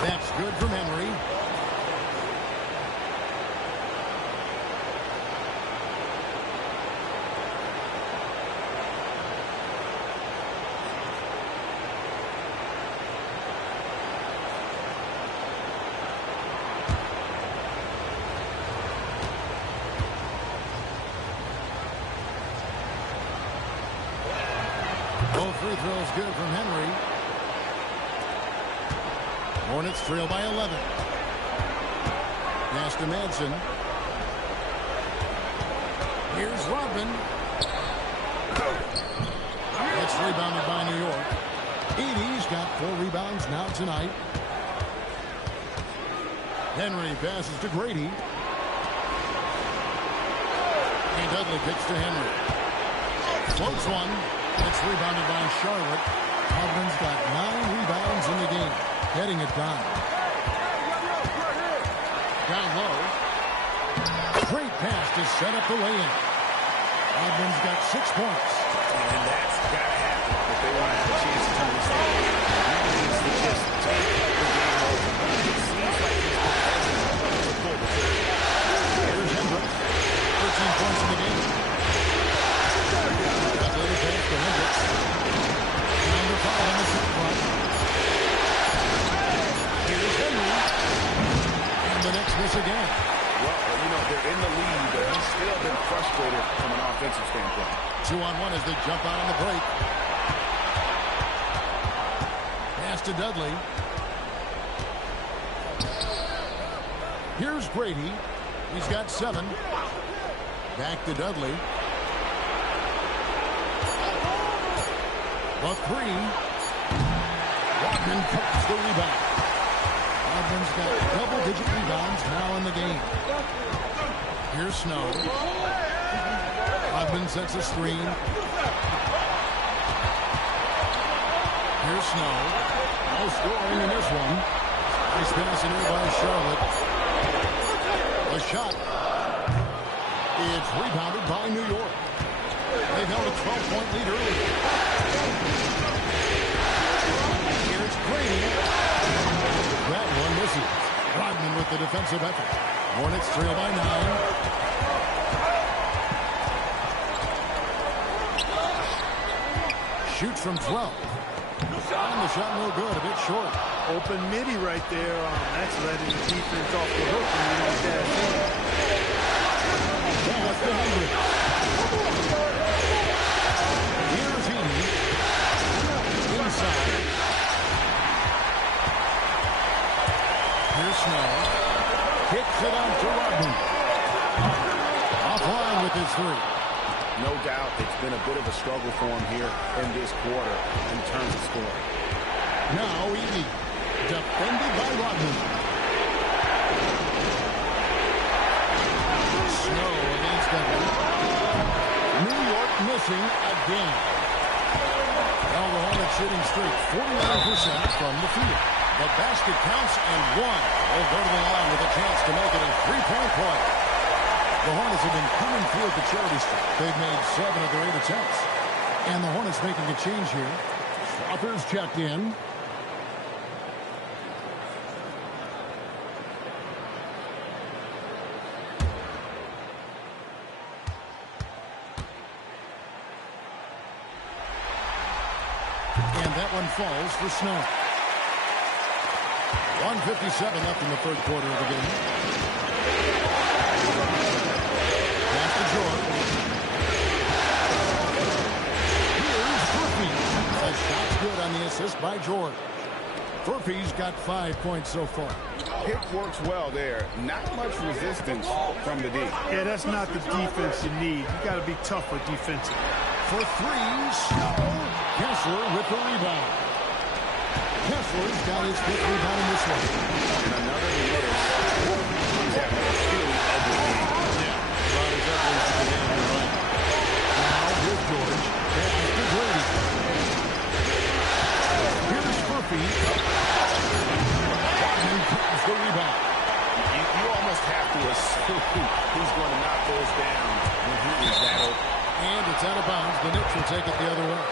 That's good from Henry. Both free throws good from Henry. Hornets trail by 11. Pass to Madsen. Here's Rodman. It's rebounded by New York. Edey's got 4 rebounds now tonight. Henry passes to Grady. And Dudley kicks to Henry. Floats one. It's rebounded by Charlotte. Rodman's got 9 rebounds in the game. Getting it done. Down low. Great pass to set up the lay-in. Rodman's got 6 points. And that's got to happen if they want to have a chance to turn this thing. He needs to just take the game over. It seems like he's been to pull the trigger. Here's Hendricks. 13 points in the game. Dudley pass to Hendricks. Time to foul on the shot clock. Here's Henry. And the Knicks miss again. Well, you know, they're in the lead, but he's still been frustrated from an offensive standpoint. 2-on-1 as they jump out on the break. Pass to Dudley. Here's Grady. He's got 7. Back to Dudley. The 3. Rodman cuts the rebound. Rodman's got double-digit rebounds now in the game. Here's Snow. Rodman sets a screen. Here's Snow. No scoring in this one. Nice pass in here by Charlotte. The shot. It's rebounded by New York. They've held a 12-point lead early. Here's Grady. That one misses. Rodman with the defensive effort. Hornets trail by 9. Shoots from 12. And the shot no good, a bit short. Open midi right there. That's letting the defense off the hook when you don't cash in. Pass to Henry. Here's Edey. Inside. Here's Snow. Kicks it out to Rodman. Offline with his 3. No doubt it's been a bit of a struggle for him here in this quarter in terms of scoring. Now Edey. Defended by Rodman. Snow against Dudley. New York missing again. Now the Hornets shooting straight 49% from the field. The basket counts and 1. They'll go to the line with a chance to make it a 3-point play. The Hornets have been coming through at the charity strip. They've made 7 of their 8 attempts. And the Hornets making a change here. Stoppers checked in. And that one falls for Snow. 1:57 left in the third quarter of the game. Pass to George. Here's Furphy. The shot's good on the assist by George. Furphy's got 5 points so far. Pick works well there. Not much resistance from the D. Yeah, that's not the defense you need. You got to be tougher defensively. For 3, Snow. Kessler with the rebound. Kessler's got his 5th rebound in this one. And another miss. He's having a really ugly game. Yeah, brought his uglies to the game right. Now here's George. Pass to Grady. he's going to knock those down when he is that open. And it's out of bounds. The Knicks will take it the other way.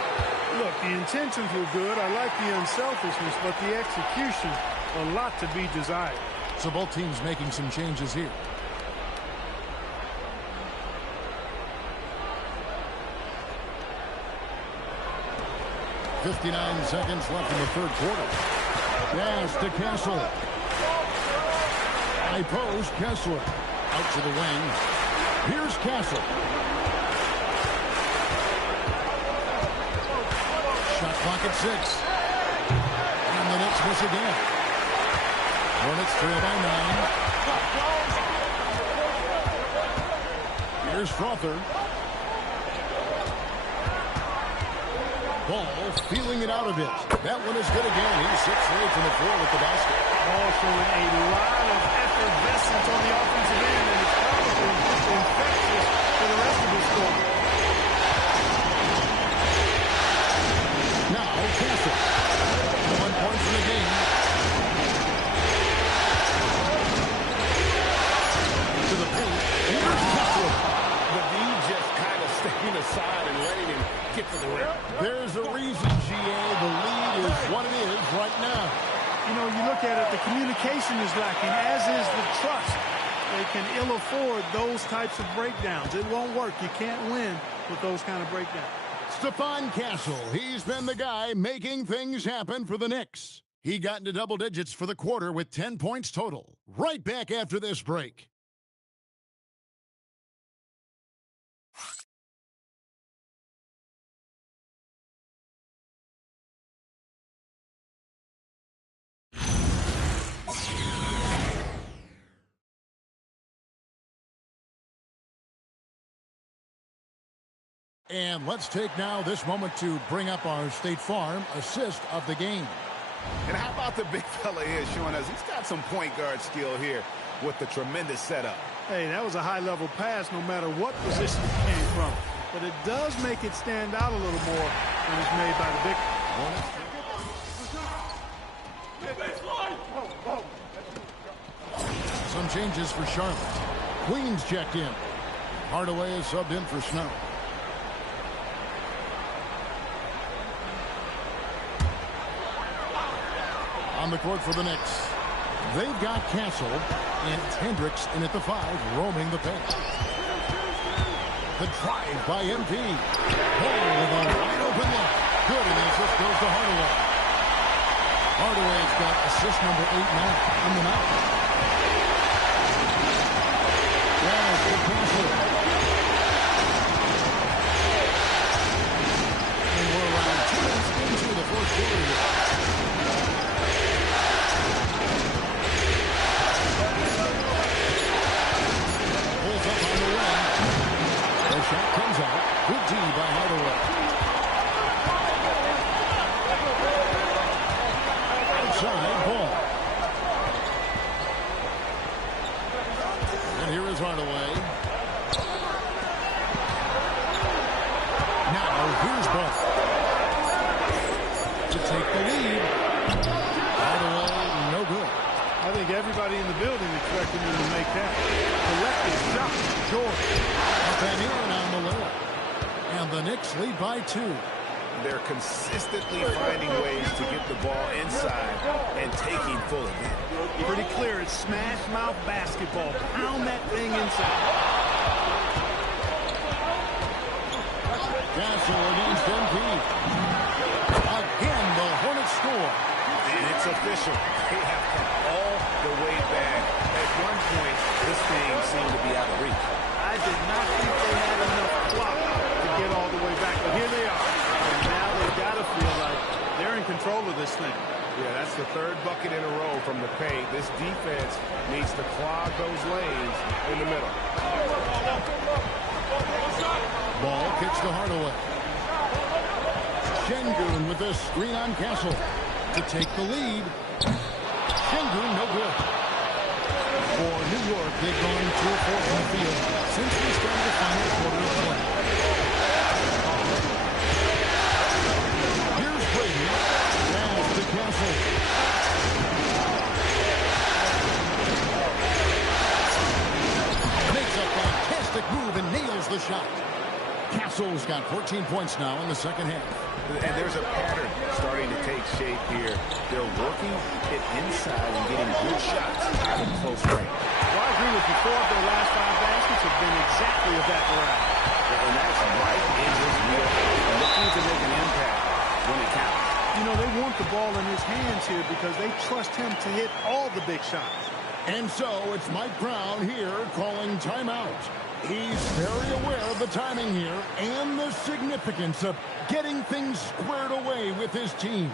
Look, the intentions were good. I like the unselfishness, but the execution, a lot to be desired. So both teams making some changes here. .59 seconds left in the third quarter. Pass to Kessler. High post, Kessler. Out to the wing. Here's Kessler. Shot clock at 6. And the Knicks miss again. Hornets trail by 9. Here's Frother. Ball feeling it out a bit. That one is good again. He's 6 away from the floor with the basket. Ball showing a lot of effervescence on the offensive end, and it's probably infectious for the rest of his score. Now, Castle. 1 point for the game. To the paint. Here's Castle. But he just kind of staying aside and letting him get to the rim. There's a reason, GA. The lead is what it is right now. You know, you look at it, the communication is lacking, as is the trust. They can ill afford those types of breakdowns. It won't work. You can't win with those kind of breakdowns. Stephon Castle, he's been the guy making things happen for the Knicks. He got into double digits for the quarter with 10 points total. Right back after this break. And let's take now this moment to bring up our State Farm assist of the game. And how about the big fella here showing us he's got some point guard skill here with the tremendous setup. Hey, that was a high-level pass no matter what position it came from. But it does make it stand out a little more when it's made by the big one. Some changes for Charlotte. Queens checked in. Hardaway is subbed in for Snow. On the court for the Knicks. They've got Castle and Hendricks in at the 5, roaming the paint. The drive by MP. Ball with a wide open look. Good, and the assist goes to Hardaway. Hardaway's got assist number 8 now on the night. Pass to Castle. And we're around 2 minutes into the fourth quarter. Shot comes out. Good D by Hardaway. Outside ball. And here is Hardaway. Now here's Ball. To take the lead. Hardaway, no good. I think everybody in the building expected him to make that. Collective shot. George. Up and in on the layup. And the Knicks lead by 2. They're consistently finding ways to get the ball inside and taking full advantage. Pretty clear, it's smash mouth basketball. Pound that thing inside. Castle against MP. Again, the Hornets score. And it's official. They have come all the way back. At one point, this thing seemed to be out of reach. I did not think they had enough clock to get all the way back, but here they are. And now they've got to feel like they're in control of this thing. Yeah, that's the 3rd bucket in a row from the paint. This defense needs to clog those lanes in the middle. Ball kicks to Hardaway. Şengün with a screen on Castle to take the lead. Şengün, no good. For New York, they've gone 2 of 4 from the field since we started the final quarter of play. Here's Brady. Pass to Castle. the shot. Castle's got 14 points now in the second half. And there's a pattern starting to take shape here. They're working it inside and getting good shots out of close range. Well, I agree with you. 4 of their last 5 baskets have been exactly of that variety. And that's right in his wheel. Looking to make an impact when it counts. You know, they want the ball in his hands here because they trust him to hit all the big shots. And so it's Mike Brown here calling timeout. He's very aware of the timing here and the significance of getting things squared away with his team.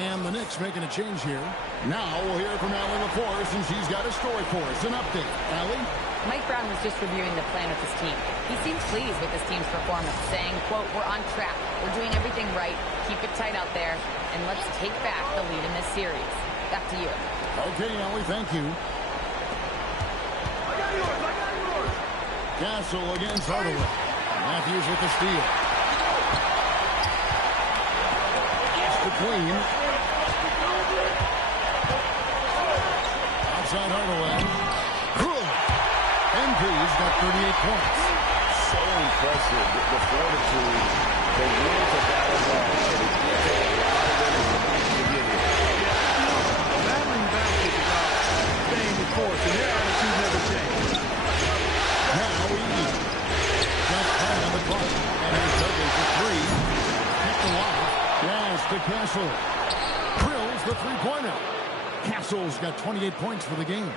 And the Knicks making a change here. Now we'll hear from Allie LaForce, and she's got a story for us. An update. Allie? Mike Brown was just reviewing the plan with his team. He seems pleased with his team's performance, saying, quote, "We're on track. We're doing everything right. Keep it tight out there, and let's take back the lead in this series." Back to you. Okay, Allie, thank you. Castle against Hardaway. Matthews with the steal. It's the Queen. Outside Hardaway. Good. MP's got 38 points. So impressive. The fortitude, the will to battle back. And it takes a lot of energy to get here. Battling back is about staying the course, and their attitude never changed. Now Edey. Got time on the clock. And here's Dudley for 3. Kept alive. Pass to Castle. Drills the three-pointer. Castle's got 28 points for the game.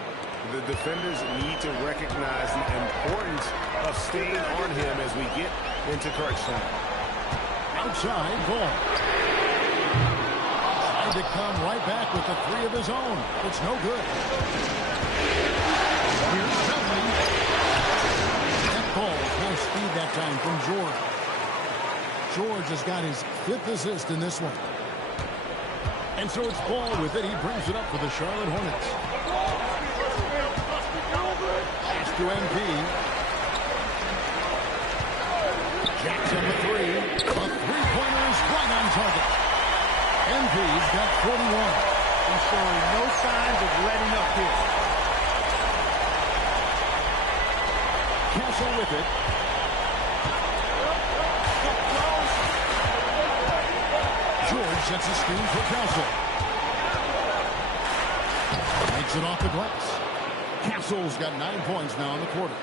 The defenders need to recognize the importance of staying on him as we get into crunch time. Outside, ball. Tried to come right back with the 3 of his own. It's no good. Here's Dudley. That ball has speed that time from George. George has got his 5th assist in this one. And so it's Ball with it. He brings it up for the Charlotte Hornets. Pass to MP. Jackson the 3. A three-pointer is right on target. MP's got 41. He's showing no signs of letting up here. Castle with it. George sets a screen for Castle. Makes it off the glass. Castle's got 9 points now in the quarter.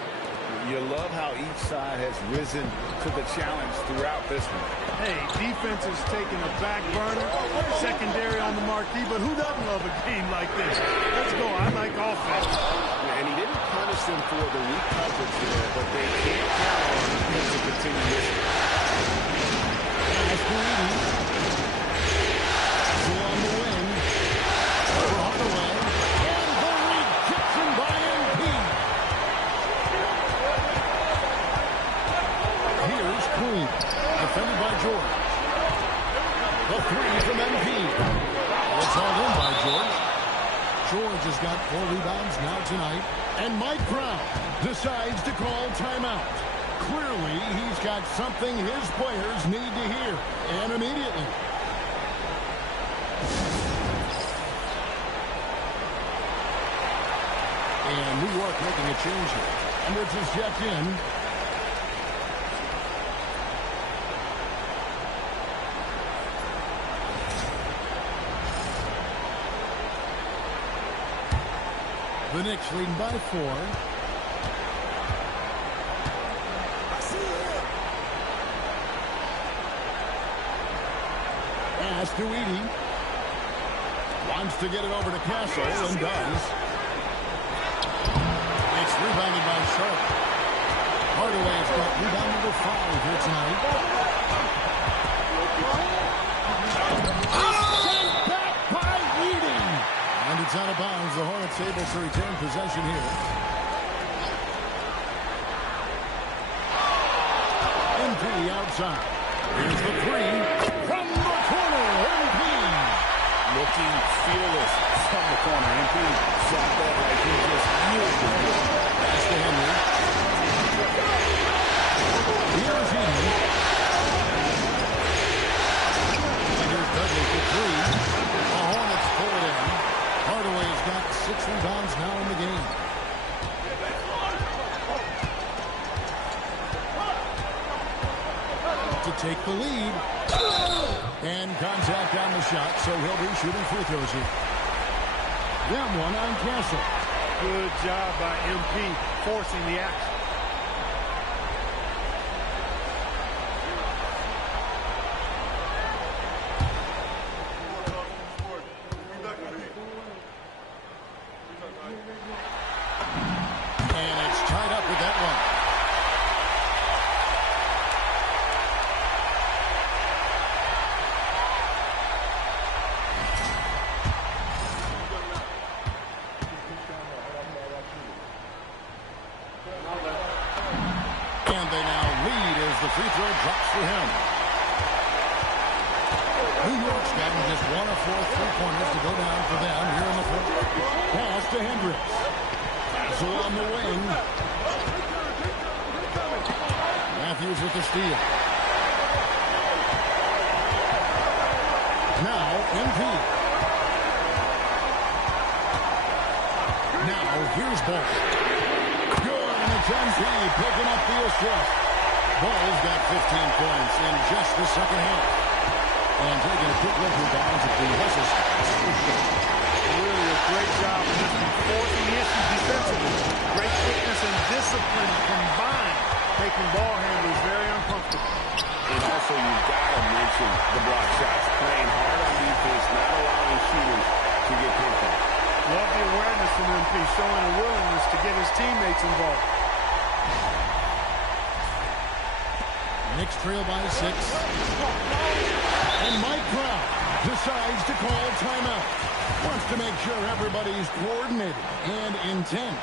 You love how each side has risen to the challenge throughout this one. Hey, defense is taking a back burner, secondary on the marquee, but who doesn't love a game like this? Let's go. I like offense. And he didn't punish them for the weak coverage there, but they can't count on him to continue this. Pass to Edey. Castle on the wing. For Hardaway. And the rejection by MP. Here's Queen. Defended by George. The 3 from MP. It's hauled in by George. George has got 4 rebounds now tonight. And Mike Brown decides to call timeout. Clearly, he's got something his players need to hear. And immediately. And New York making a change here. And it's just checked in. The Knicks leading by 4. Pass to Edey. Wants to get it over to Castle and does. It's rebounded by Charlotte. Hardaway's got rebound number 5 here tonight. Sent back by Edey. And it's out of bounds. The Hornets able to retain possession here. MP outside. Here's the 3 from the corner. MP. Looking fearless from the corner. MP shot that like he just knew it was good. Pass to Henry. Here's Edey. And here's Dudley for 3. The Hornets pull it in. Hardaway's got 6 rebounds now in the game. take the lead. And contact on the shot, so he'll be shooting free throws here. That one on Castle. Good job by MP forcing the action. And it's tied up with that one. And they now lead as the free throw drops for him. New York's gotten just 1 of 4 three-pointers to go down for them here in the fourth. Pass to Hendricks. Castle on the wing. Matthews with the steal. Now, MP. Now, here's Ball. Good, and it's MP picking up the assist. Ball's got 15 points in just the second half. And taking a quick look who bounds at the Hustles. Really a great job of just forcing the issue defensively. Great quickness and discipline combined, making ball handlers very uncomfortable. And also, you've got to mention the block shots. Playing hard on defense, not allowing shooters to get comfortable. Love the awareness from MP, showing a willingness to get his teammates involved. Knicks trail by 6. And Mike Brown decides to call timeout. Wants to make sure everybody's coordinated and intent.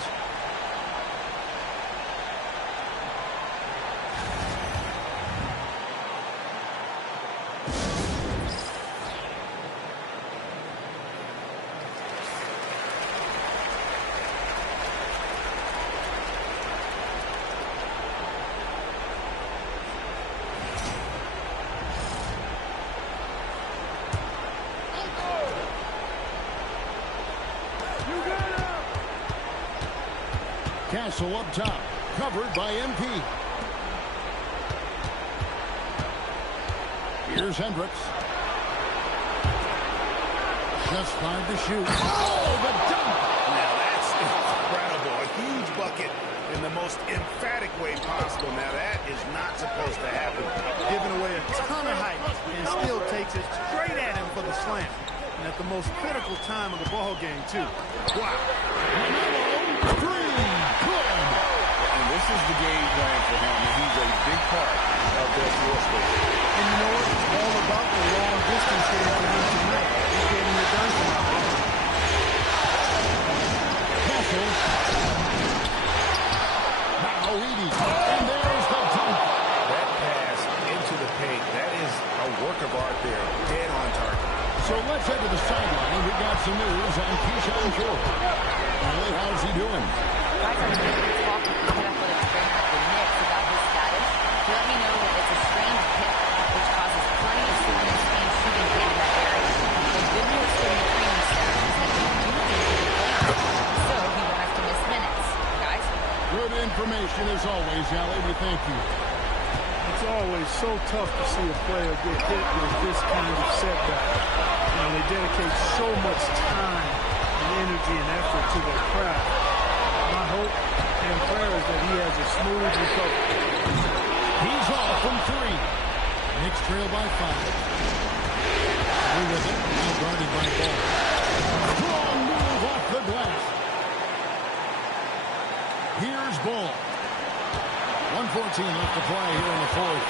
Castle up top, covered by MP. Here's Hendricks. Just 5 to shoot. Oh, the dunk! Now that's incredible. A huge bucket in the most emphatic way possible. Now that is not supposed to happen. Giving away a ton of height and still takes it straight at him for the slam. And at the most critical time of the ball game, too. Wow. And this is the game plan for him, and he's a big part of their floor space. And you know what? It's all about the long distance game for him tonight. He's getting it done tonight. Castle. Now Edey. And there's the dunk. That pass into the paint, that is a work of art there. Dead on target. So let's head to the sideline. We got some news on Keyshawn Jordan. Ellie, how's he doing? Guys, I'm going to talk with the head athletic trainer at the Knicks about his status. He let me know that it's a strained hip, which causes plenty of soreness and shooting pain in that area. The good news from the training staff is that he do think he can play, so he won't have to miss minutes. Guys? Good information as always, Ellie. We thank you. It's always so tough to see a player get hit with this kind of setback. And they dedicate so much time and energy and effort to their craft. My hope and prayer is that he has a smooth recovery. He's off from 3. Knicks trail by 5. Through with it. Now guarded by Ball. Strong move off the glass. Here's Ball. 1:14 left to play here in the fourth.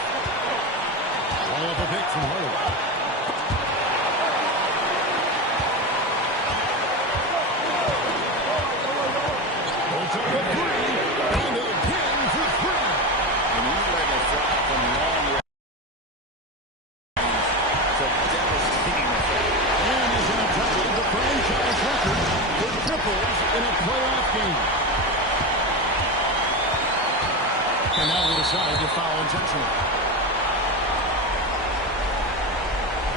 All of a pick from Hurdle. Holds up a 3, and again for 3. And he's letting it fly from long range. It's a devastating effect. And he's on top of the franchise record for triples in a playoff game. And now we decide to foul intentionally.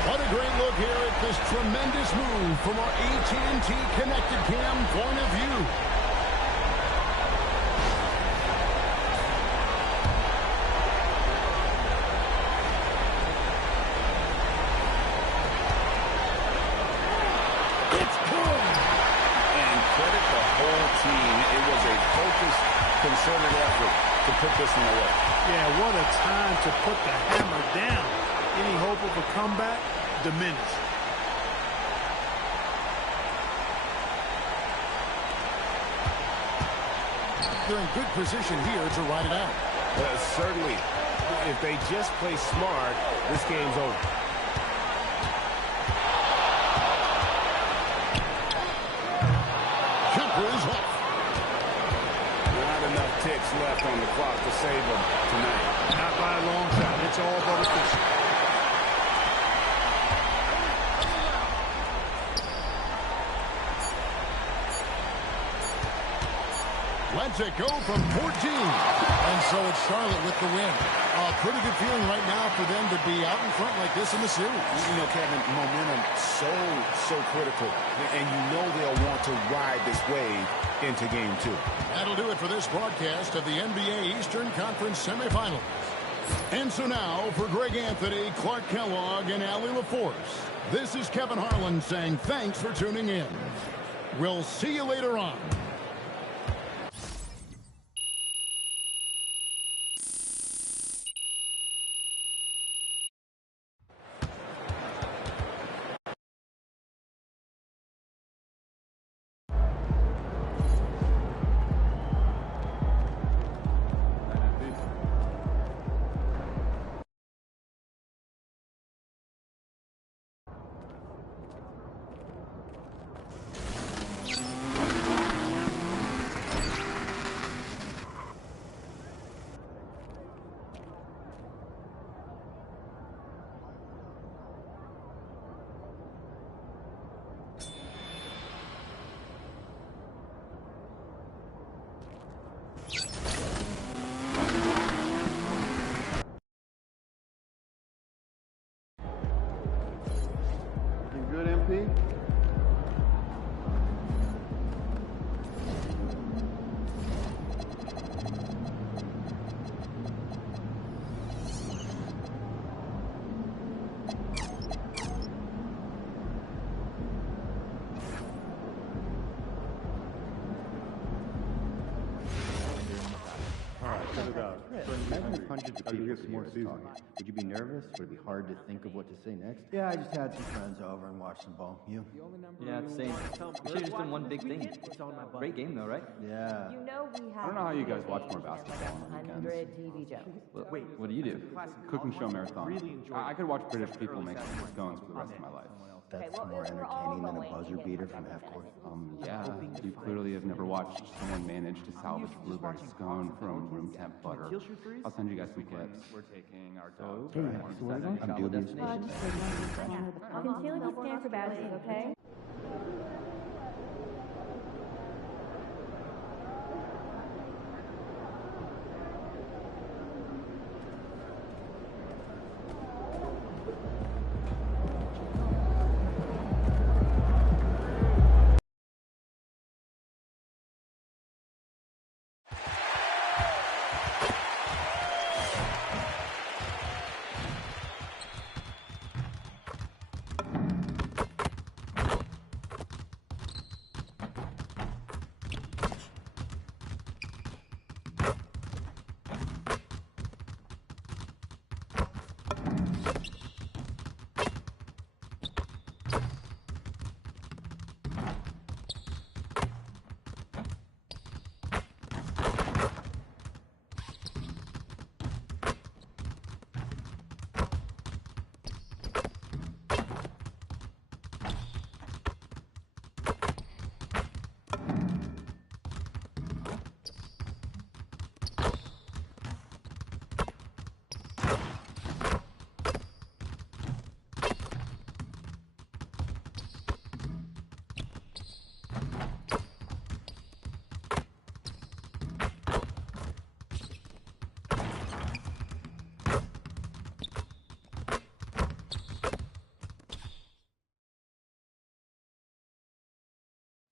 What a great look here at this tremendous move from our AT&T Connected Cam point of view. concerted effort to put this one away. Yeah, what a time to put the hammer down. Any hope of a comeback diminished. They're in good position here to ride it out. Certainly, if they just play smart, this game's over. Jumper is off. Not enough ticks left on the clock to save them tonight. Not by a long shot. It's all but official. Lets it go from 14. And so it's Charlotte with the win. A pretty good feeling right now for them to be out in front like this in the series. You know, Kevin, momentum so critical. And you know they'll want to ride this wave into game 2. That'll do it for this broadcast of the NBA Eastern Conference semifinals. And so now, for Greg Anthony, Clark Kellogg, and Allie LaForce, this is Kevin Harlan saying thanks for tuning in. We'll see you later on. Good, MP? Hundreds of people here talking. Would you be nervous? Would it be hard to think of what to say next? Yeah, I just had some friends over and watched some ball. You? Yeah, same. We should have just done one big thing. Great game, though, right? Yeah. You know we have I don't know how you guys watch more basketball on the weekends. TV shows. Wait, what do you do? Cooking show marathon. I could watch British people make scones for the rest of my life. That's more entertaining than a buzzer beater from half court. Yeah, you clearly have never watched someone manage to salvage blueberry scone from room temp butter. I'll send you guys some clips. We're taking our dough. I'm dubious. Concealing these scan for badges, okay?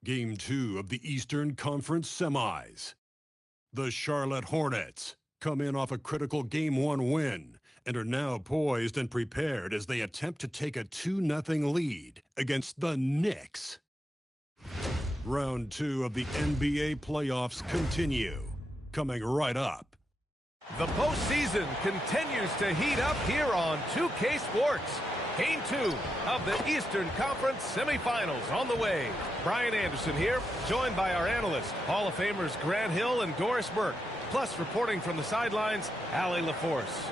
Game 2 of the Eastern Conference semis. The Charlotte Hornets come in off a critical Game 1 win and are now poised and prepared as they attempt to take a 2-0 lead against the Knicks. Round 2 of the NBA playoffs continue. coming right up. The postseason continues to heat up here on 2K Sports. Game 2 of the Eastern Conference semifinals on the way. Brian Anderson here, joined by our analysts, Hall of Famers Grant Hill and Doris Burke. Plus, reporting from the sidelines, Allie LaForce.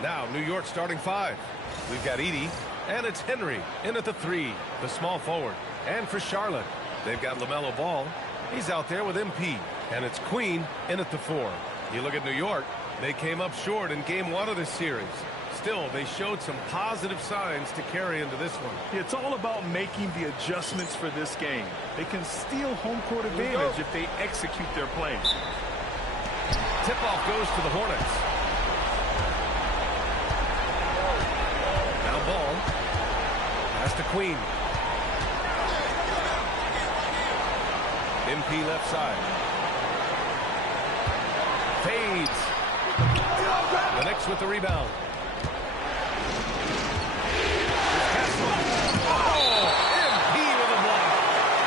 Now, New York starting 5. We've got Edie, and it's Henry in at the 3, the small forward. And for Charlotte, they've got LaMelo Ball. He's out there with MP. And it's Queen in at the 4. You look at New York, they came up short in Game 1 of this series. Still, they showed some positive signs to carry into this one. It's all about making the adjustments for this game. They can steal home court advantage if they execute their plan. Tip-off goes to the Hornets. Now Ball. Pass to Queen. MP left side. Fades. The Knicks with the rebound. Oh, MP with a block.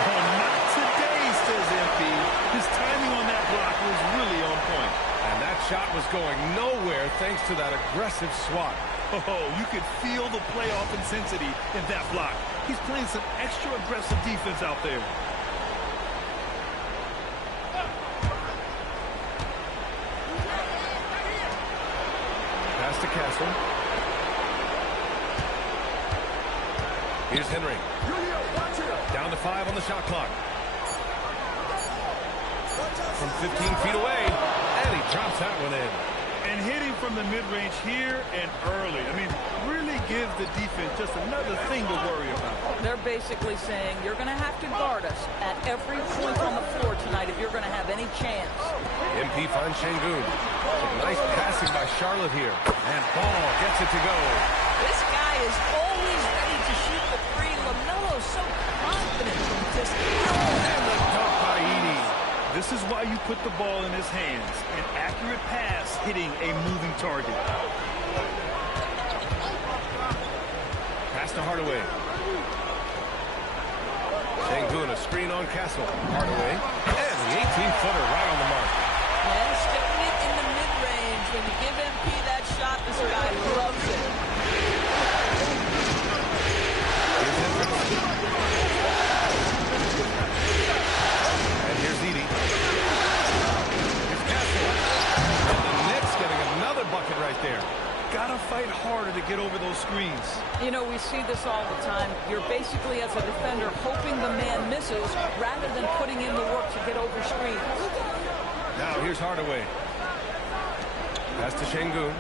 Oh, not today, says MP. His timing on that block was really on point. And that shot was going nowhere thanks to that aggressive swat. Oh, you could feel the playoff intensity in that block. He's playing some extra aggressive defense out there. Pass to Castle. Here's Henry. Down to 5 on the shot clock. From 15 feet away, and he drops that one in. And hitting from the mid-range here and early. I mean, really gives the defense just another thing to worry about. They're basically saying you're going to have to guard us at every point on the floor tonight if you're going to have any chance. MP finds Şengün. Nice passing by Charlotte here. And Ball gets it to go. This guy is always ready to shoot the three. LaMelo's so confident from distance. And the dunk by Edie. This is why you put the ball in his hands. An accurate pass hitting a moving target. Pass to Hardaway. Şengün, a screen on Castle. Hardaway. And the 18-footer right on the mark. And sticking it in the mid-range. When you give MP that shot, this guy loves it. Here's Hendricks. And here's Edie. Here's Castle. And the Knicks getting another bucket right there. Gotta fight harder to get over those screens. You know, we see this all the time. You're basically, as a defender, hoping the man misses rather than putting in the work to get over screens. Now here's Hardaway. Pass to Şengün.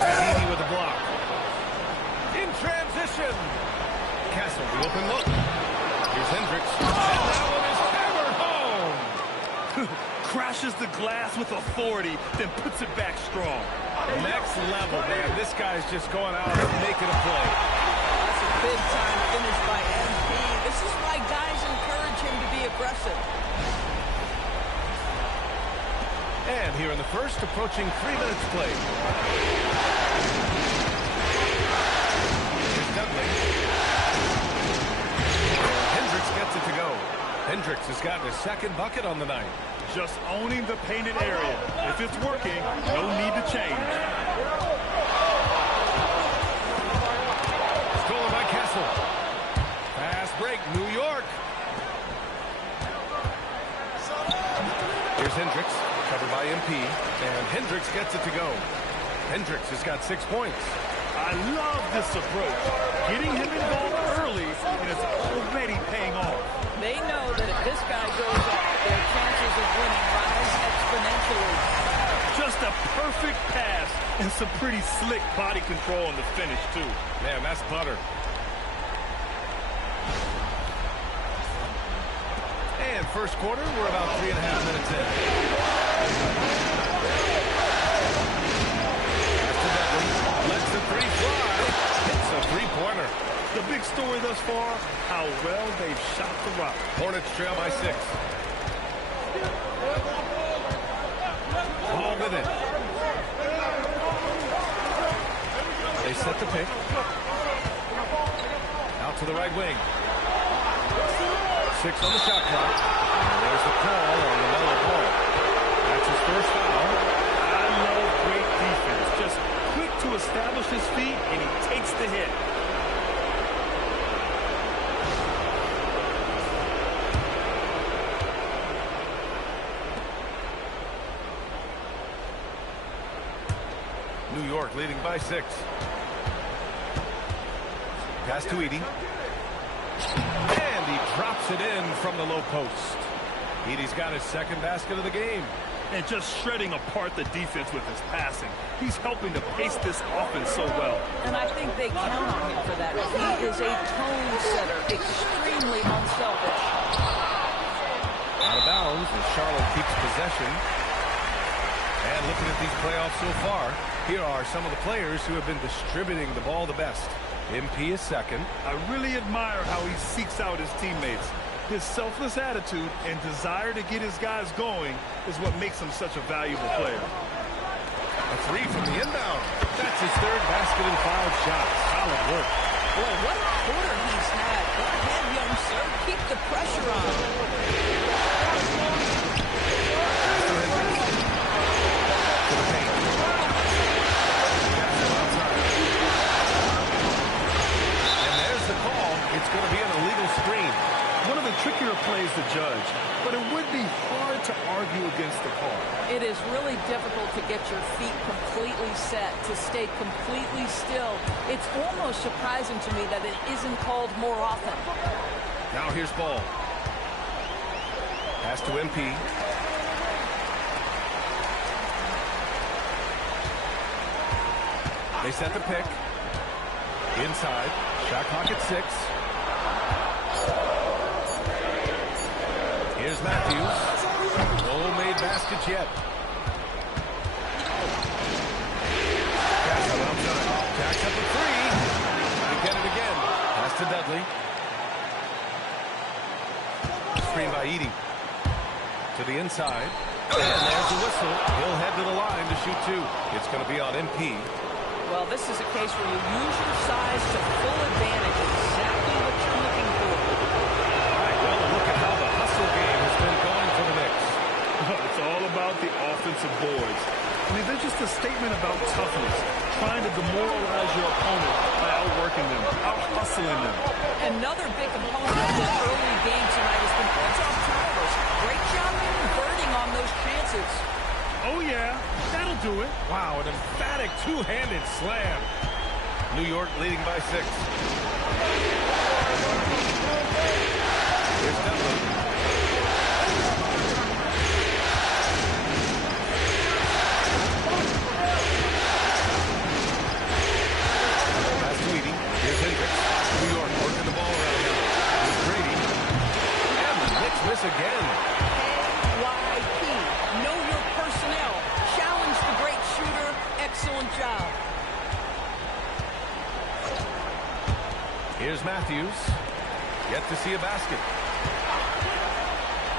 Edie with the block. In transition. Castle, the open look. Here's Hendricks. And that one is hammered home. Crashes the glass with authority, then puts it back strong. Next level, man. This guy's just going out and making a play. That's a big-time finish by MP. This is why guys encourage him to be aggressive. And here in the first, approaching 3 minutes played. Here's Dudley. Hendricks gets it to go. Hendricks has gotten his second bucket on the night. Just owning the painted area. If it's working, no need to change. Stolen by Castle. Fast break, New York. Here's Hendricks, covered by MP, and Hendricks gets it to go. Hendricks has got 6 points. I love this approach. Getting him involved early, and it's already paying off. They know that if this guy goes off, their chances of winning rise exponentially. Just a perfect pass and some pretty slick body control on the finish, too. Man, that's butter. And first quarter, we're about 3.5 minutes in. Pass to Dudley. Lets the three fly. Hits a three-pointer. The big story thus far, how well they've shot the rock. Hornets trail by 6. Ball with it. They set the pick. to the right wing. 6 on the shot clock. And there's the call on LaMelo Ball. That's his first foul. I love great defense. Just quick to establish his feet, and he takes the hit. New York leading by 6. Pass to Edey. And he drops it in from the low post. Edey's got his second basket of the game. And just shredding apart the defense with his passing. He's helping to pace this offense so well. And I think they count on him for that. He is a tone setter, extremely unselfish. Out of bounds as Charlotte keeps possession. And looking at these playoffs so far, here are some of the players who have been distributing the ball the best. MP is second. I really admire how he seeks out his teammates. His selfless attitude and desire to get his guys going is what makes him such a valuable player. A 3 from the inbound. That's his third basket in 5 shots. Solid work. Boy, what a quarter he's had. Go ahead, young sir. Keep the pressure on. To the paint. And there's the call. It's going to be an illegal screen. One of the trickier plays to judge, but it would be hard to argue against the call. It is really difficult to get your feet completely set, to stay completely still. It's almost surprising to me that it isn't called more often. Now here's Ball. Pass to MP. They set the pick. Inside. Shot clock at 6. Here's Matthews. No made baskets yet. Pass around time. Jacks up a 3. They get it again. Pass to Dudley. Screen by Edey. To the inside. And there's the whistle. He'll head to the line to shoot 2. It's going to be on MP. Well, this is a case where you use your size to full advantage. Exactly what you're looking for. All right, well, look at how the hustle game has been going for the Knicks. It's all about the offensive boards. I mean, they're just a statement about toughness, trying to demoralize your opponent by outworking them, out-hustling them. Another big component of this early game tonight has been points off turnovers. Great job converting on those chances. Oh, yeah, that'll do it. Wow, an emphatic two-handed slam. New York leading by 6. Here's Dudley. Pass to Edey. Here's Hendricks. New York working the ball around him. Here's Brady. And the Knicks miss again. KYP. Know your personnel. Challenge the great shooter. Excellent job. Here's Matthews. Yet to see a basket.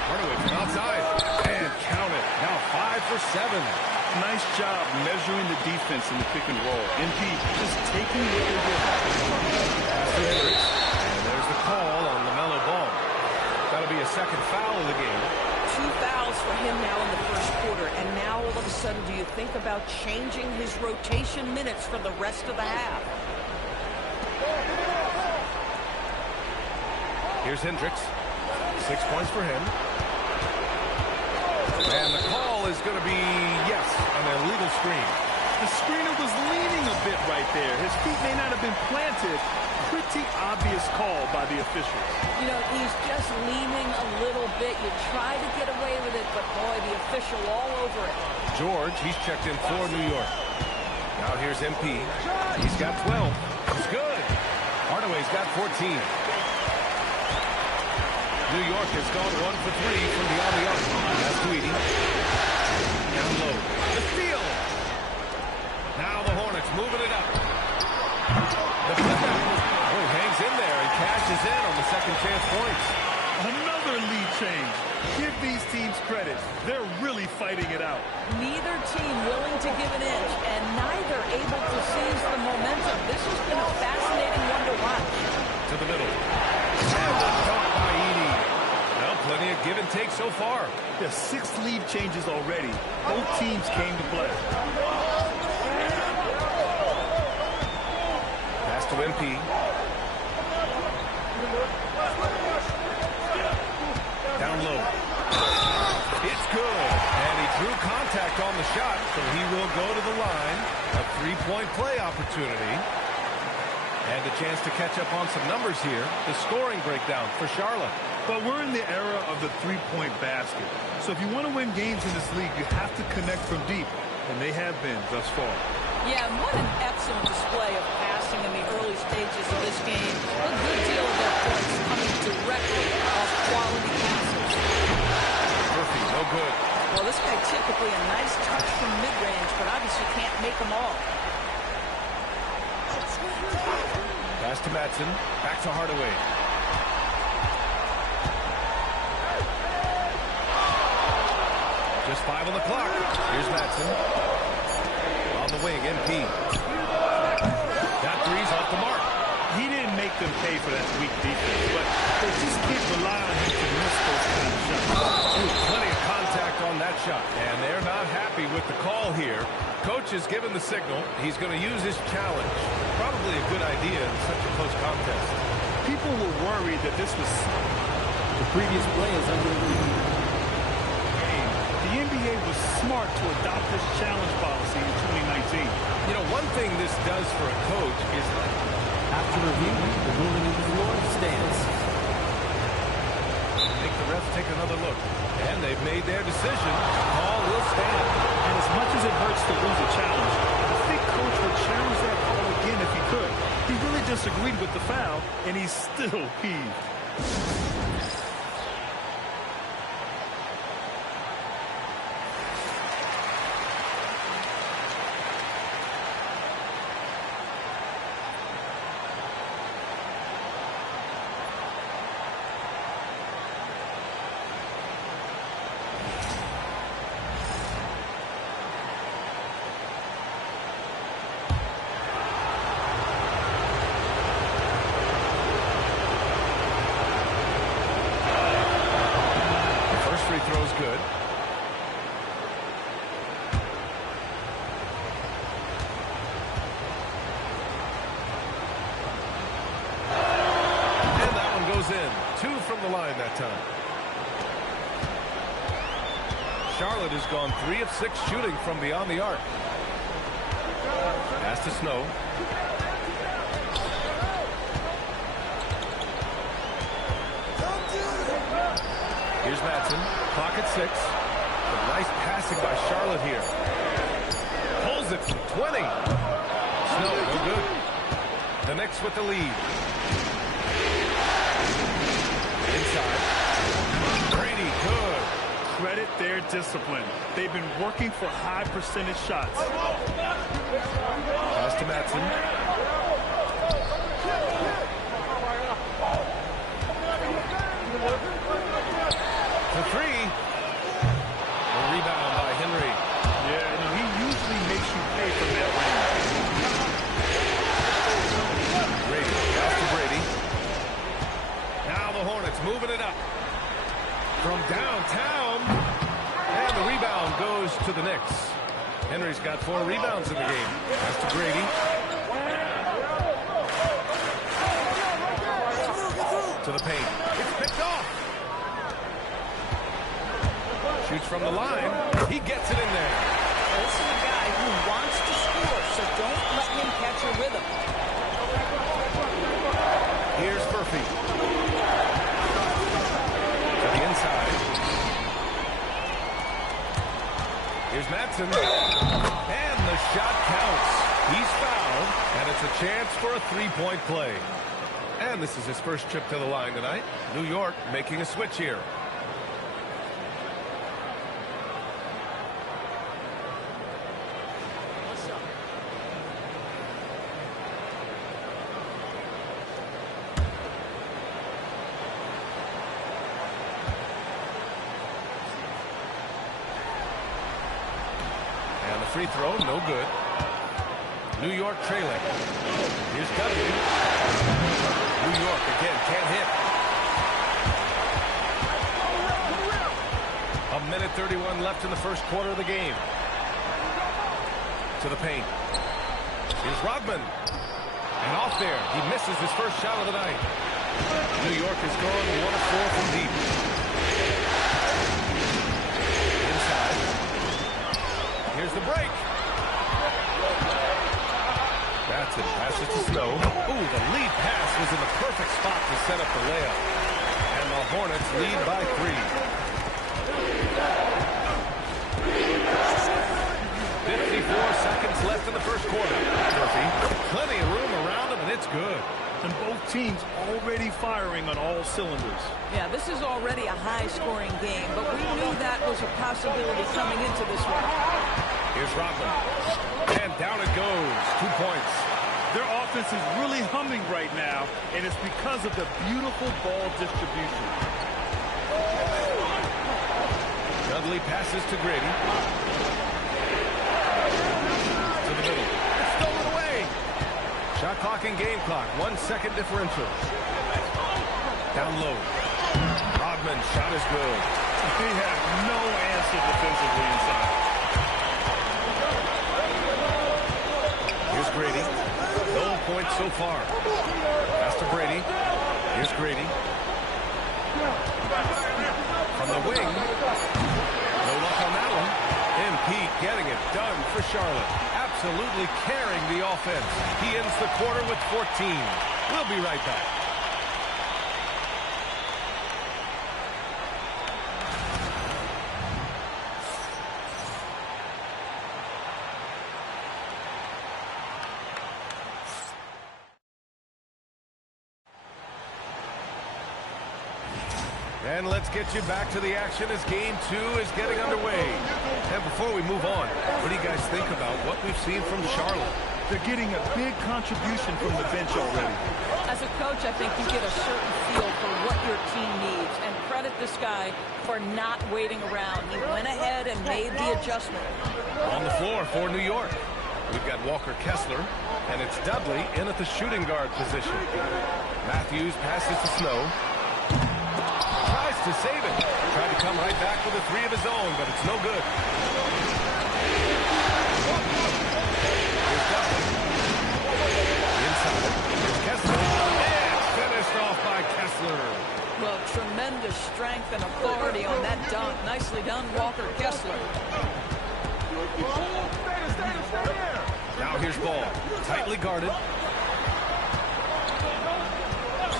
Hardaway from outside. And count it. Now 5 for 7. Nice job measuring the defense in the pick and roll. MP just taking what they're given. Pass to Hendricks. And there's the call on LaMelo Ball. That'll be a second foul of the game. 2 fouls for him now in the first quarter. And now all of a sudden, do you think about changing his rotation minutes for the rest of the half? Here's Hendricks. 6 points for him. And the call is going to be, yes, an illegal screen. The screener was leaning a bit right there. His feet may not have been planted. Pretty obvious call by the officials. You know, he's just leaning a little bit. You try to get away with it, but boy, the official all over it. George, he's checked in for New York. Now here's MP. He's got 12. He's good. Hardaway's got 14. New York has gone 1 for 3 from beyond the arc. That's to Edey. Down low. The steal. Now the Hornets moving it up. The putback. Oh, hangs in there and cashes in on the second chance points. Another lead change. Give these teams credit. They're really fighting it out. Neither team willing to give an inch, and neither able to seize the momentum. This has been a fascinating one to watch. To the middle. give and take so far. There's 6 lead changes already. Both teams came to play. Pass to MP. Down low. It's good. And he drew contact on the shot, so he will go to the line. A 3-point play opportunity. And a chance to catch up on some numbers here. The scoring breakdown for Charlotte. But we're in the era of the 3-point basket. So if you want to win games in this league, you have to connect from deep. And they have been thus far. Yeah, and what an excellent display of passing in the early stages of this game. A good deal of their points coming directly off quality passes. Murphy, no good. Well, this guy typically a nice touch from mid-range, but obviously can't make them all. Pass to Madsen. Back to Hardaway. Just 5 on the clock. Here's Madsen. On the wing, MP. That three's off the mark. He didn't make them pay for that weak defense, but they just can't rely on him to miss those kind of shots. Plenty of contact on that shot, and they're not happy with the call here. Coach has given the signal. He's going to use his challenge. Probably a good idea in such a close contest. People were worried that this was... The previous play is under review. The NBA was smart to adopt this challenge policy in 2019. You know, one thing this does for a coach is... After review, the ruling in the floor stands. Make the refs take another look. And they've made their decision. Call will stand. And as much as it hurts to lose a challenge, I think Coach would challenge that call again if he could. He really disagreed with the foul, and he's still peeved. Throw's good. And that one goes in. 2 from the line that time. Charlotte has gone 3 of 6 shooting from beyond the arc. Pass to Snow. Here's Madsen. Clock at 6. But nice passing by Charlotte here. Pulls it from 20. Snow, no good. The Knicks with the lead. Inside. Brady, good. Credit their discipline. They've been working for high percentage shots. Pass to Madsen. For 3. A rebound by Henry. Yeah, and he usually makes you pay for that range. Brady, pass to Brady. Now the Hornets moving it up. From downtown. And the rebound goes to the Knicks. Henry's got 4 rebounds in the game. Pass to Brady. To the paint. It's picked off. Shoots from the line. He gets it in there. This is a guy who wants to score, so don't let him catch a rhythm. Here's Murphy. To the inside. Here's Madsen. And the shot counts. He's fouled, and it's a chance for a 3-point play. And this is his first trip to the line tonight. New York making a switch here. Free throw, no good. New York trailing. Here's W. New York again, can't hit. minute 31 left in the first quarter of the game. To the paint. Here's Rodman. And off there. He misses his first shot of the night. New York is going 1 of 4 from deep. Inside. Here's the break. That's it. Passes to Snow. Ooh, the lead pass was in the perfect spot to set up the layup. And the Hornets lead by 3. 54 seconds left in the first quarter. Murphy, plenty of room around him, and it's good. And both teams already firing on all cylinders. Yeah, this is already a high-scoring game, but we knew that was a possibility coming into this one. Here's Rodman. And down it goes. 2 points. Their offense is really humming right now, and it's because of the beautiful ball distribution. Dudley passes to Grady. To the middle. It's stolen away. Shot clock and game clock. 1 second differential. Down low. Rodman, shot is good. He has no answer defensively inside. Here's Grady. No points so far. Pass to Brady. Here's Grady. From the wing. No luck on that one. MP getting it done for Charlotte. Absolutely carrying the offense. He ends the quarter with 14. We'll be right back. And let's get you back to the action as Game 2 is getting underway. And before we move on, what do you guys think about what we've seen from Charlotte? They're getting a big contribution from the bench already. As a coach, I think you get a certain feel for what your team needs. And credit this guy for not waiting around. He went ahead and made the adjustment. On the floor for New York, we've got Walker Kessler, and it's Dudley in at the shooting guard position. Matthews passes to Snow. Tries to save it. Tried to come right back with a 3 of his own, but it's no good. Here's Dudley. Inside. Here's Kessler. And finished off by Kessler. Well, tremendous strength and authority on that dunk. Nicely done, Walker Kessler. Now here's Ball. Tightly guarded.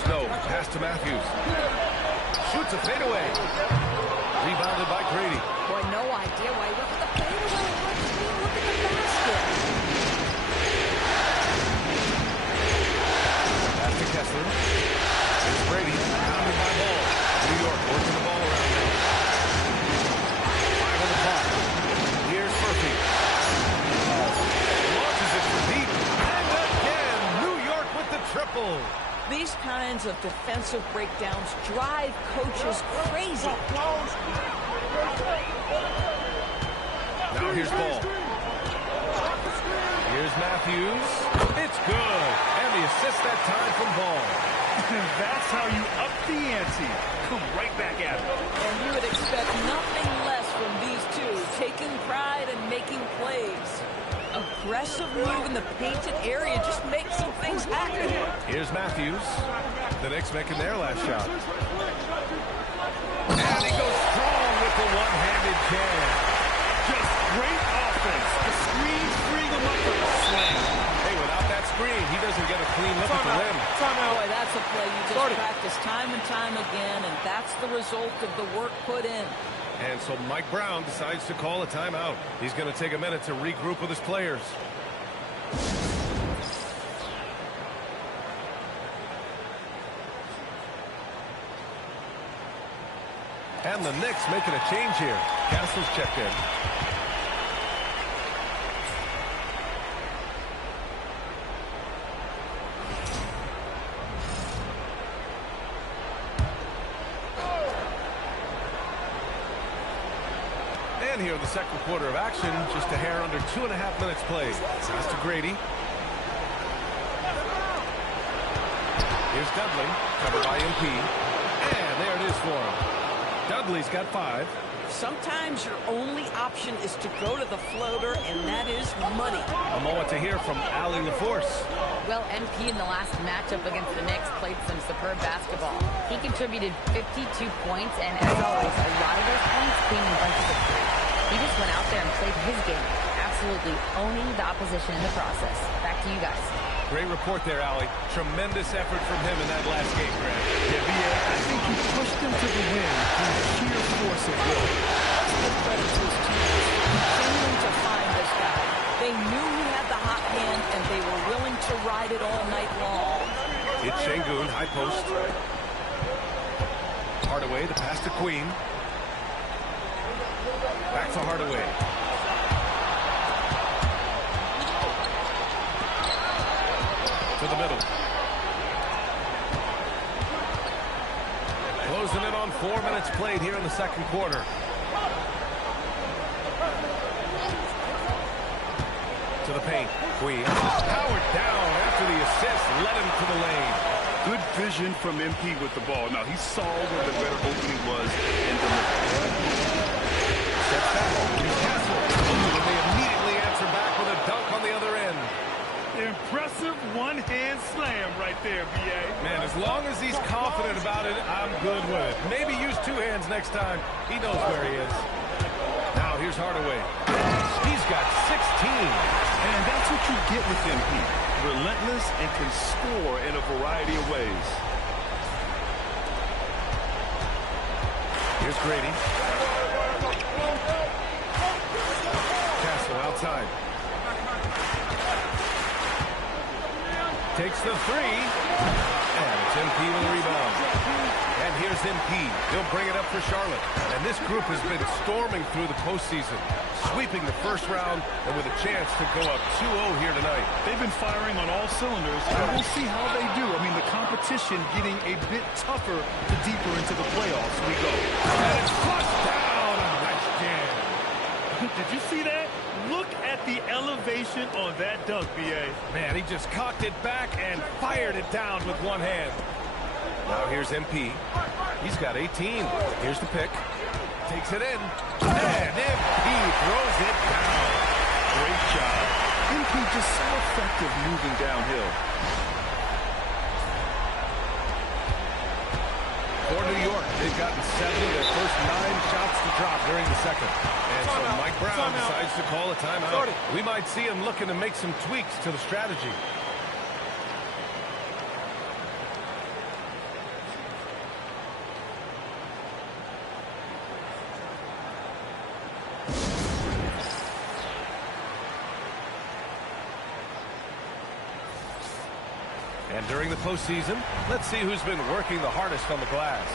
Snow. Pass to Matthews. Shoots a fadeaway. Rebounded by Grady. Boy, no idea why he went with the fadeaway. Look at the basket. Pass to Kessler. It's Brady. Pounded by Ball. New York working the ball around now. 5 on the clock. Here's Murphy. Launches it from deep. And again, New York with the triple. These kinds of defensive breakdowns drive coaches crazy. Now here's Ball. Here's Matthews. It's good. And the assist that time from Ball. That's how you up the ante. Come right back at it. And you would expect nothing less from these two, taking pride and making plays. Aggressive move in the painted area just makes some things happen. Here's Matthews. The Knicks making their last shot. And he goes strong with the one-handed jam. Just great offense. The screens freeing him up for the slam. Hey, without that screen, he doesn't get a clean look at the rim. Boy, that's a play you just practice time and time again, and that's the result of the work put in. And so Mike Brown decides to call a timeout. He's going to take a minute to regroup with his players. And the Knicks making a change here. Castle's checked in. And here in the second quarter of action, just a hair under 2.5 minutes played. Pass to Grady. Here's Dudley, covered by MP. And there it is for him. Dudley's got 5. Sometimes your only option is to go to the floater, and that is money. A moment to hear from Ali LaForce. Well, MP in the last matchup against the Knicks played some superb basketball. He contributed 52 points, and as always, a lot of those points came in bunches of three. He just went out there and played his game, absolutely owning the opposition in the process. Back to you guys. Great report there, Ali. Tremendous effort from him in that last game, Grant. Yeah, I think he pushed them to the win through sheer force of will. Let's give credit to his teammates for continuing to find this guy. They knew he had the hot hand, and they were willing to ride it all night long. It's Şengün, high post. Hardaway, the pass to Queen. Back to Hardaway. To the middle. Closing in on 4 minutes played here in the second quarter. To the paint. Queen. Powered down after the assist. Led him to the lane. Good vision from MP with the ball. Now, he saw where the better opening was and delivered. Steps back. Here's Castle. And they immediately answer back with a dunk on the other end. Impressive one-hand slam right there, B.A. Man, as long as he's confident about it, I'm good with it. Maybe use two hands next time. He knows where he is. Now, here's Hardaway. He's got 16. And that's what you get with MP. Relentless and can score in a variety of ways. Here's Grady. Castle outside. Takes the three. And it's MP with the rebound. And here's MP. He'll bring it up for Charlotte. And this group has been storming through the postseason, sweeping the first round and with a chance to go up 2-0 here tonight. They've been firing on all cylinders, and we'll see how they do. I mean, the competition getting a bit tougher the deeper into the playoffs we go. And it's flushed down. A nice jam. Did you see that? Look at the elevation on that dunk, B.A. Man, he just cocked it back and fired it down with one hand. Now here's MP. He's got 18. Here's the pick. Takes it in. And MP throws it down. Great job. MP just so effective moving downhill. For New York, they've gotten 7 of their first 9 shots to drop during the second. And so Mike Brown decides to call a timeout. We might see him looking to make some tweaks to the strategy. And during the postseason, let's see who's been working the hardest on the glass.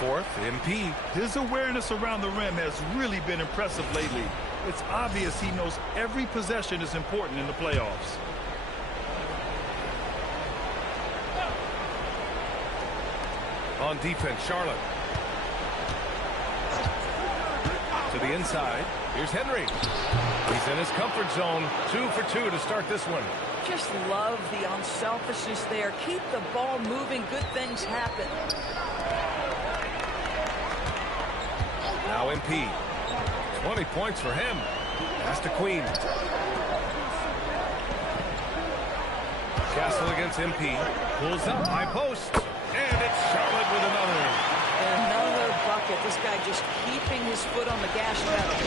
Fourth, MP. His awareness around the rim has really been impressive lately. It's obvious he knows every possession is important in the playoffs. On defense, Charlotte. To the inside. Here's Henry. He's in his comfort zone. 2 for 2 to start this one. Just love the unselfishness there. Keep the ball moving. Good things happen. Now MP. 20 points for him. Pass to Queen. Castle against MP. Pulls up, high post. And it's Charlotte with another. Another bucket. This guy just keeping his foot on the gas pedal.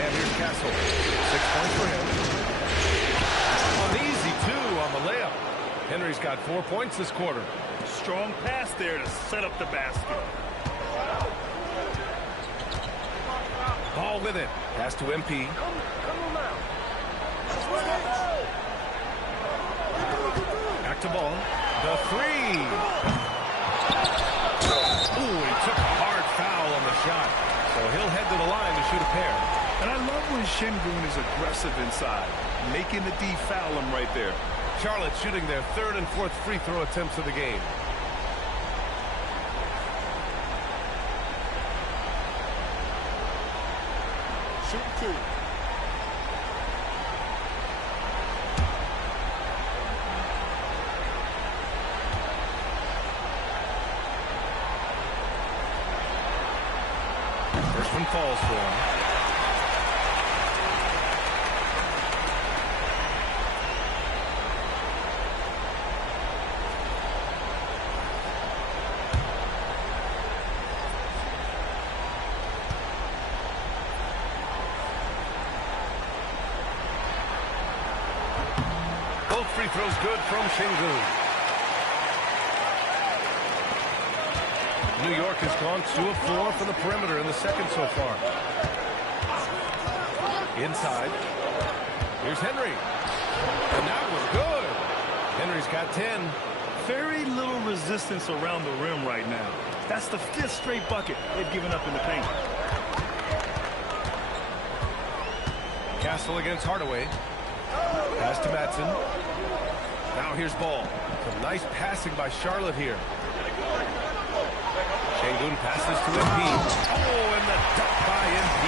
And here's Castle. 6 points for him. An easy 2 on the layup. Henry's got 4 points this quarter. Strong pass there to set up the basket. Ball with it. Pass to MP. Back to ball. The 3. Ooh, he took a hard foul on the shot. So he'll head to the line to shoot a pair. And I love when Şengün is aggressive inside, making the D foul him right there. Charlotte shooting their 3rd and 4th free throw attempts of the game. Shoot 2. freshman falls for him. Both free throws good from Sengun. New York has gone 2 of 4 from the perimeter in the second so far. Inside. Here's Henry. And that was good. Henry's got 10. Very little resistance around the rim right now. That's the 5th straight bucket they've given up in the paint. Castle against Hardaway. Pass to Matson. Now here's Ball. Some nice passing by Charlotte here. Sengun passes to MP. Oh, and the dunk by MP.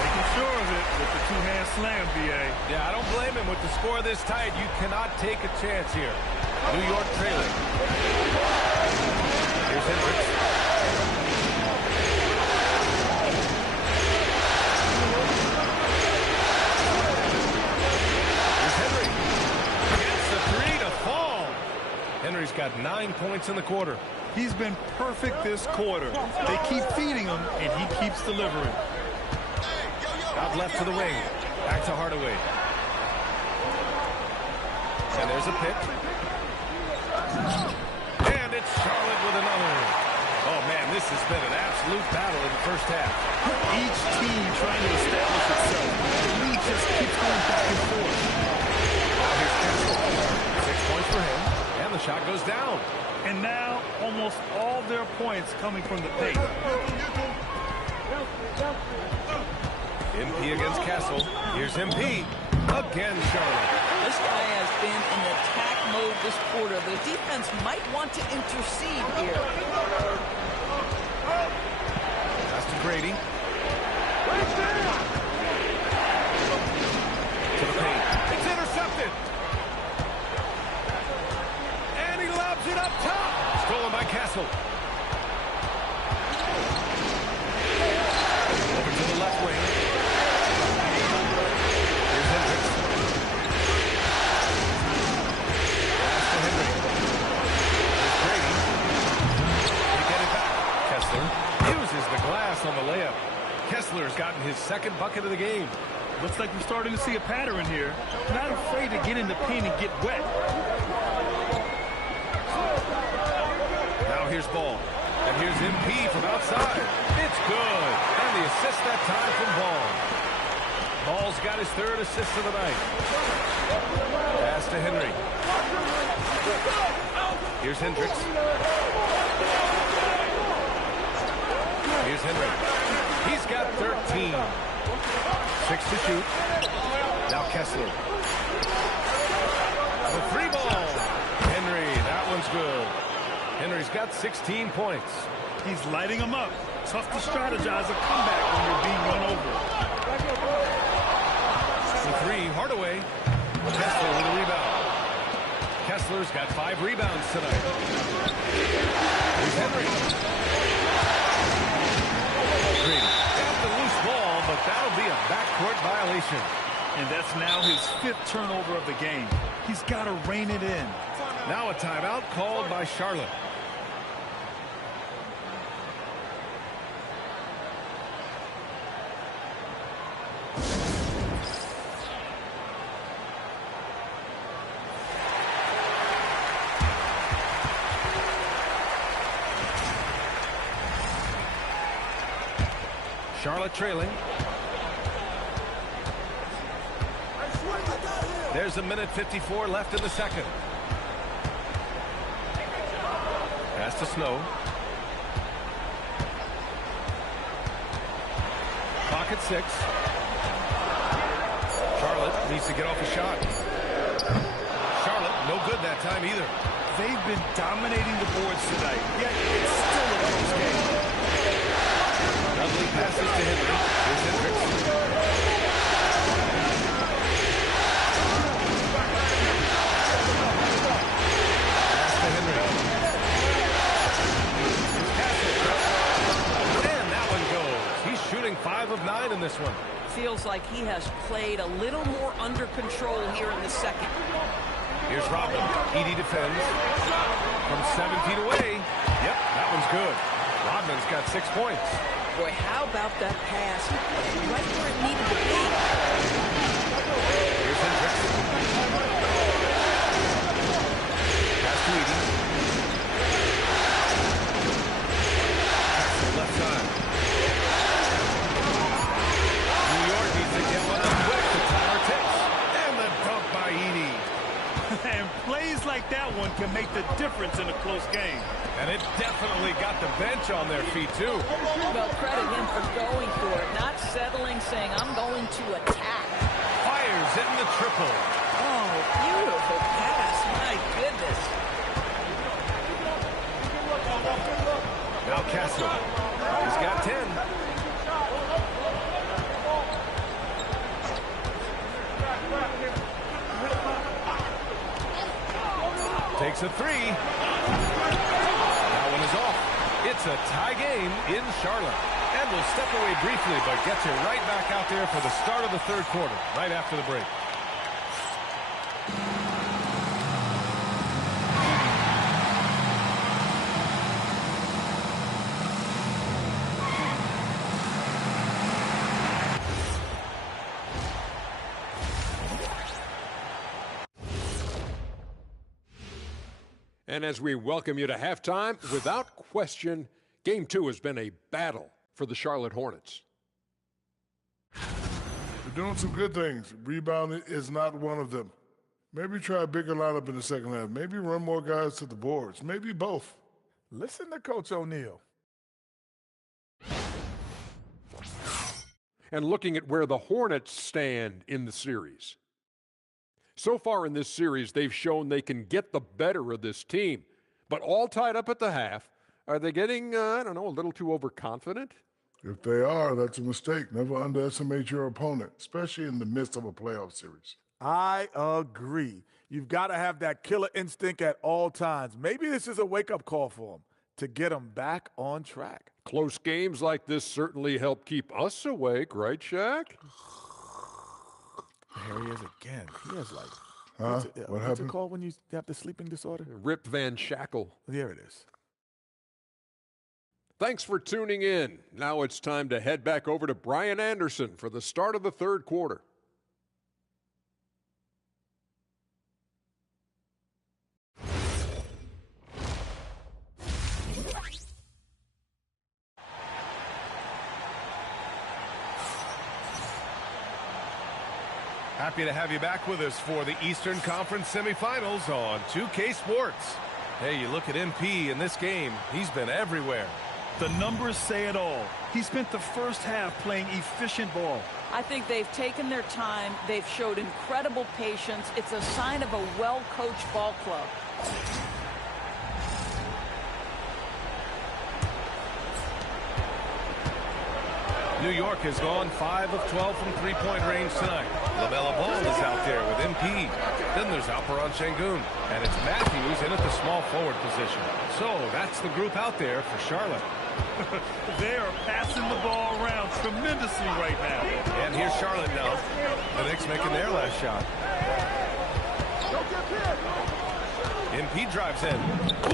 Making sure of it with the two-hand slam, B.A. Yeah, I don't blame him. With the score this tight, you cannot take a chance here. New York trailing. Here's Hendricks. Here's Henry. Gets the 3 to fall. Henry's got 9 points in the quarter. He's been perfect this quarter. They keep feeding him, and he keeps delivering. Out left to the wing. Back to Hardaway. And there's a pick. And it's Charlotte with another. Oh, man, this has been an absolute battle in the first half. Each team trying to establish itself. The league just keeps going back and forth. Now here's Castle. 6 points for him. And the shot goes down. And now, almost all their points coming from the paint. MP against Castle. Here's MP. Again, Charlotte. This guy has been in attack mode this quarter. The defense might want to intercede here. Pass to Grady. To the paint. It's intercepted. And he lobs it up top. Stolen by Castle. Over to the left wing. Here's Hendricks. Pass to Henry. Here's Grady. They get it back. Kessler uses the glass on the layup. Kessler's gotten his second bucket of the game. Looks like we're starting to see a pattern here. Not afraid to get in the paint and get wet. Now here's Ball. And here's MP from outside. It's good. And the assist that time from Ball. Ball's got his 3rd assist of the night. Pass to Henry. Here's Hendricks. Here's Henry. He's got 13. 6 to shoot. Now Kessler. The 3 ball. Henry, that one's good. Henry's got 16 points. He's lighting them up. Tough to strategize a comeback when you're being run over. The 3, Hardaway. Kessler with a rebound. Kessler's got 5 rebounds tonight. Here's Henry. Grady got the loose ball, but that'll be a backcourt violation. And that's now his 5th turnover of the game. He's got to rein it in. Now a timeout called by Charlotte. Charlotte trailing. There's a minute 54 left in the second. Pass to Snow. Clock at 6. Charlotte needs to get off a shot. Charlotte, no good that time either. They've been dominating the boards tonight, yet it's still a close game. Lovely passes to Henry. Here's Hendricks. Pass to Henry. Here's Castle. And that one goes. this one. Feels like he has played a little more under control here in the second. Here's Rodman. Edey defends. From 7 feet away. Yep, that one's good. Rodman's got 6 points. Boy, how about that pass? Right where it needed to be. Here's Hendricks. Pass to Edey. Pass to the left side. New York needs to get one up quick to Tyler Tips. And the dunk by Edey. And plays like that one can make the difference in a close game. And it definitely got the bench on their feet, too. Well, credit him for going for it, not settling, saying, I'm going to attack. Fires in the triple. Oh, beautiful pass. My goodness. Now Castle. He's got 10. Takes a 3. That one is off. It's a tie game in Charlotte. And we'll step away briefly, but get you right back out there for the start of the third quarter, right after the break. And as we welcome you to halftime, without question, Game 2 has been a battle for the Charlotte Hornets. They're doing some good things. Rebounding is not one of them. Maybe try a bigger lineup in the second half. Maybe run more guys to the boards. Maybe both. Listen to Coach O'Neal. And looking at where the Hornets stand in the series. So far in this series, they've shown they can get the better of this team. But all tied up at the half, are they getting, I don't know, a little too overconfident? If they are, that's a mistake. Never underestimate your opponent, especially in the midst of a playoff series. I agree. You've got to have that killer instinct at all times. Maybe this is a wake-up call for them to get them back on track. Close games like this certainly help keep us awake, right, Shaq? Here he is again. He has like, what what's it called when you have the sleeping disorder? Rip Van Shackle. There it is. Thanks for tuning in. Now it's time to head back over to Brian Anderson for the start of the third quarter. Happy to have you back with us for the Eastern Conference semifinals on 2K Sports. Hey, you look at MP in this game, he's been everywhere. The numbers say it all. He spent the first half playing efficient ball. I think they've taken their time. They've showed incredible patience. It's a sign of a well-coached ball club. New York has gone 5 of 12 from three-point range tonight. LaMelo Ball is out there with MP. Then there's Alperon Şengün. And it's Matthews in at the small forward position. So that's the group out there for Charlotte. They are passing the ball around tremendously right now. And here's Charlotte now. The Knicks making their last shot. MP drives in.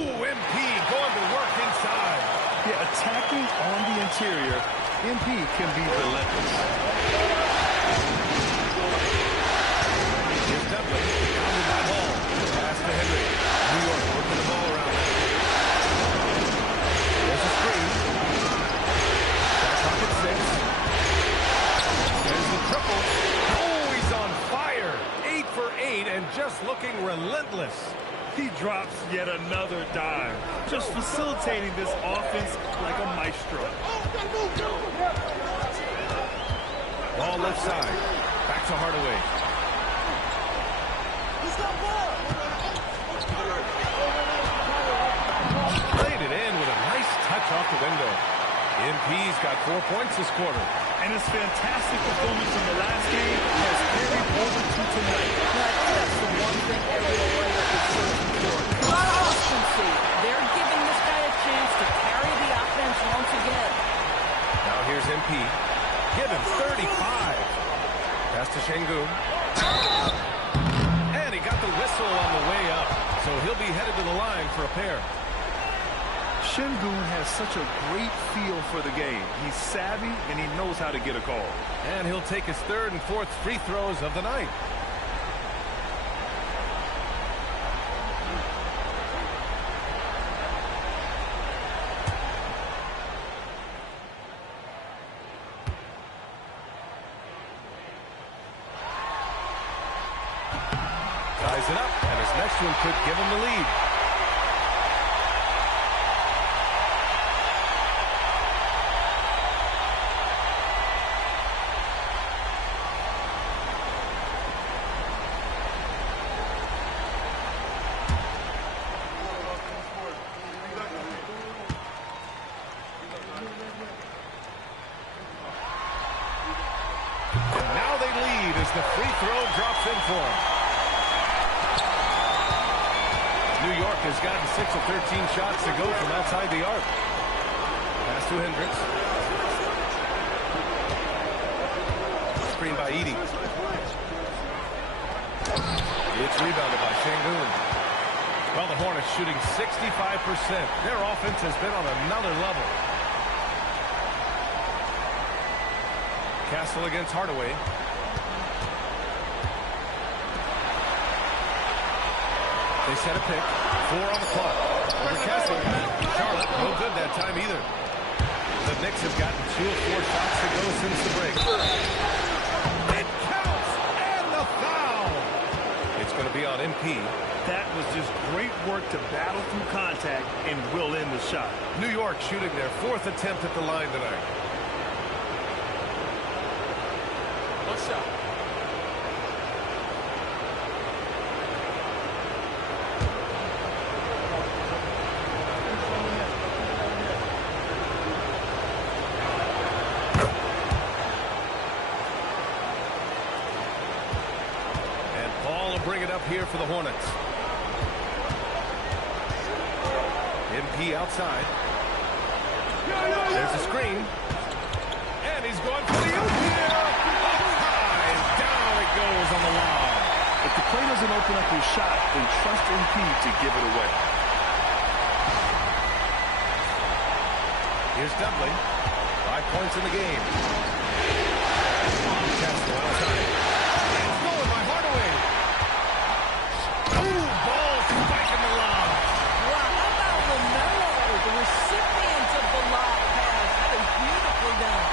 Ooh, MP going to work inside. Yeah, attacking on the interior, MP can be relentless. Here's Devlin. Pounded by Ball. Pass to Henry. New York working the ball around. There's a screen. Back up at 6. There's the triple. Oh, he's on fire. 8 for 8 and just looking relentless. He drops yet another dime, just facilitating this offense like a maestro. Ball left side. Back to Hardaway. Played it in with a nice touch off the window. MP's got 4 points this quarter. And his fantastic performance in the last game has carried over to tonight. I think that's the one thing every player is searching for. Consistency. They're giving this guy a chance to carry the offense once again. Now here's MP. Given 34 to the line for a pair. Şengün has such a great feel for the game. He's savvy, and he knows how to get a call. And he'll take his third and fourth free throws of the night. Ties it up, and his next one could give him the lead. And now they lead as the free throw drops in for him. New York has gotten 6 of 13 shots to go from outside the arc. Pass to Hendricks. Screen by Edey. It's rebounded by Şengün. Well, the Hornets shooting 65%. Their offense has been on another level. Castle against Hardaway. They set a pick. 4 on the clock. Over Castle. Charlotte, no good that time either. The Knicks have gotten 2 of 4 shots to go since the break. It counts! And the foul! It's going to be on MP. That was just great work to battle through contact and will end the shot. New York shooting their 4th attempt at the line tonight. One shot. Bring it up here for the Hornets. MP outside. There's a screen. And he's going for the oop here. Up high. Down it goes on the line. If the play doesn't open up his shot, then trust MP to give it away. Here's Dudley. 5 points in the game. Castle outside. It's going by Hardaway. Ball spiking the lob. Wow, how about LaMelo, the recipient of the lob pass? That is beautifully done.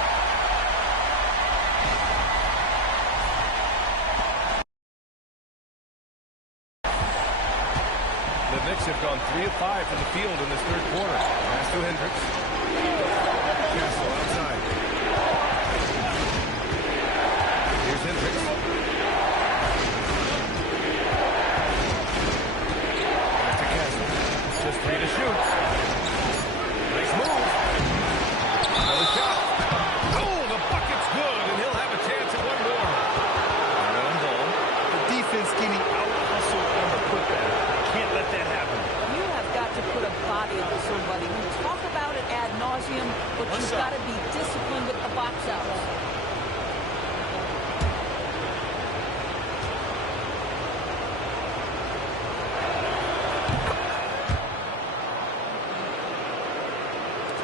The Knicks have gone 3 of 5 from the field in this third quarter. Pass to Hendricks. Castle outside. Here's Hendricks. Just 3 to shoot. Nice move. Another shot. Oh, the bucket's good, and he'll have a chance at one more. One ball. The defense getting out-hustled on the putback. Can't let that happen. You have got to put a body on somebody. We talk about it ad nauseum, but you've got to be disciplined with the box outs.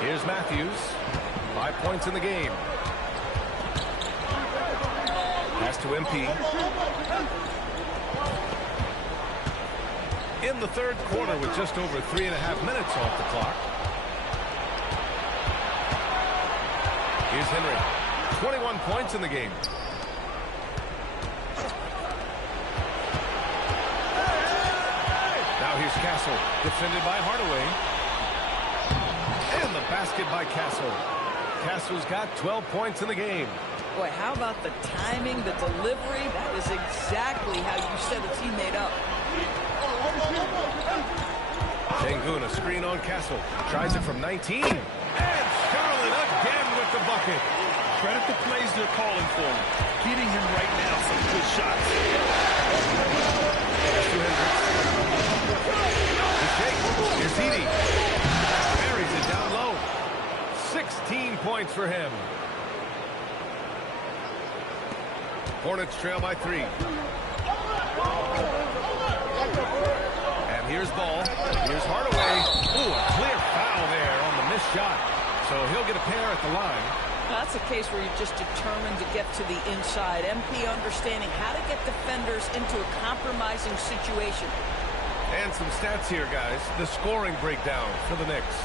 Here's Matthews. 5 points in the game. Pass to MP. In the third quarter with just over 3.5 minutes off the clock. Here's Henry. 21 points in the game. Now here's Castle. Defended by Hardaway. And the basket by Castle. Castle's got 12 points in the game. Boy, how about the timing, the delivery? That is exactly how you set a teammate up. Şengün, a screen on Castle. Tries it from 19. And Charlotte again with the bucket. Credit the plays they're calling for him. Getting him right now some good shots. Here's Edey. Buries it down low. 16 points for him. Hornets trail by 3. And Here's Ball. Here's Hardaway. Ooh, a clear foul there on the missed shot. So he'll get a pair at the line. That's a case where you're just determined to get to the inside. MP understanding how to get defenders into a compromising situation. And some stats here, guys. The scoring breakdown for the Knicks.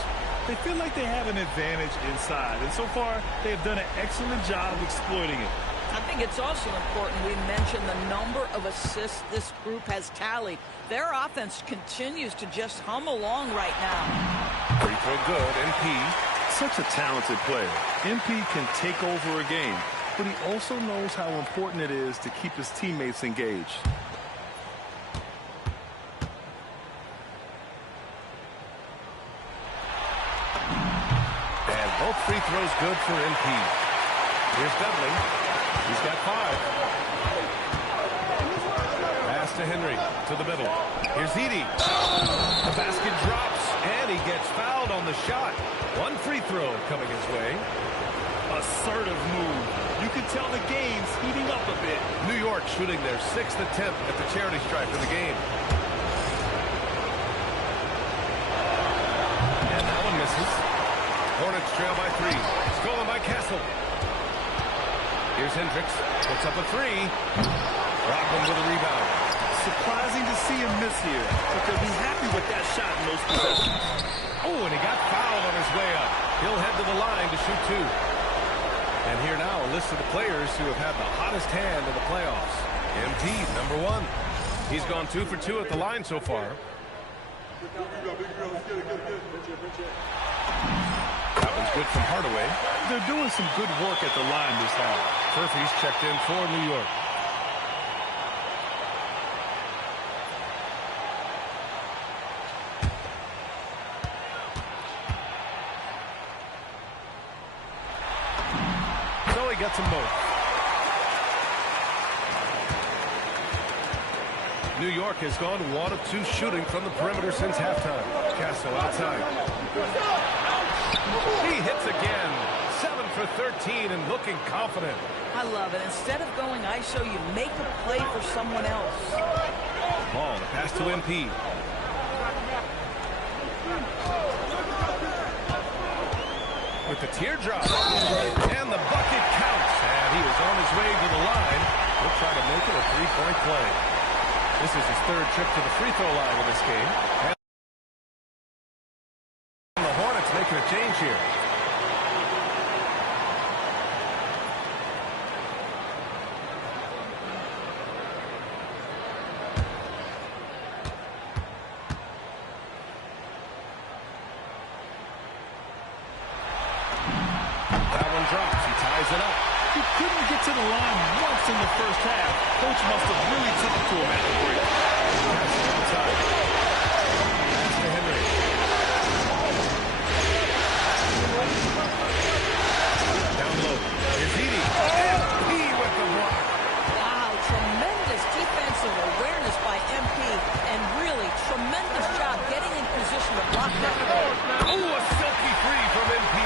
They feel like they have an advantage inside, and so far they have done an excellent job of exploiting it. I think it's also important we mention the number of assists this group has tallied. Their offense continues to just hum along right now. Free throw good, MP. Such a talented player. MP can take over a game, but he also knows how important it is to keep his teammates engaged. And both free throws good for MP. Here's Dudley. He's got 5. Pass to Henry, to the middle. Here's Edey. The basket drops, and he gets fouled on the shot. One free throw coming his way. Assertive move. You can tell the game's heating up a bit. New York shooting their 6th attempt at the charity stripe of the game. And that one misses. Hornets trail by 3. Stolen by Castle. Here's Hendricks. Puts up a 3. Rodman with a rebound. Surprising to see him miss here, but they'll be happy with that shot in those possessions. Oh, and he got fouled on his way up. He'll head to the line to shoot 2. And here now a list of the players who have had the hottest hand in the playoffs. MP, number 1. He's gone 2 for 2 at the line so far. That one's good from Hardaway. They're doing some good work at the line this half. Murphy's checked in for New York. So he gets them both. New York has gone 1 of 2 shooting from the perimeter since halftime. Castle outside. He hits again. 7 for 13 and looking confident. I love it. Instead of going ISO, you make a play for someone else. Ball, the pass to MP. With the teardrop. And the bucket counts. And he is on his way to the line. He'll try to make it a 3-point play. This is his 3rd trip to the free throw line in this game. And the Hornets making a change here. That one drops. He ties it up. He couldn't get to the line once in the first half. Coach must have really took it to him at the break. Pass it outside. Pass to Henry. Down low. Here's Edey. MP with the block. Wow, tremendous defensive awareness by MP, and really tremendous job getting in position to block that play. Oh, a silky free from MP.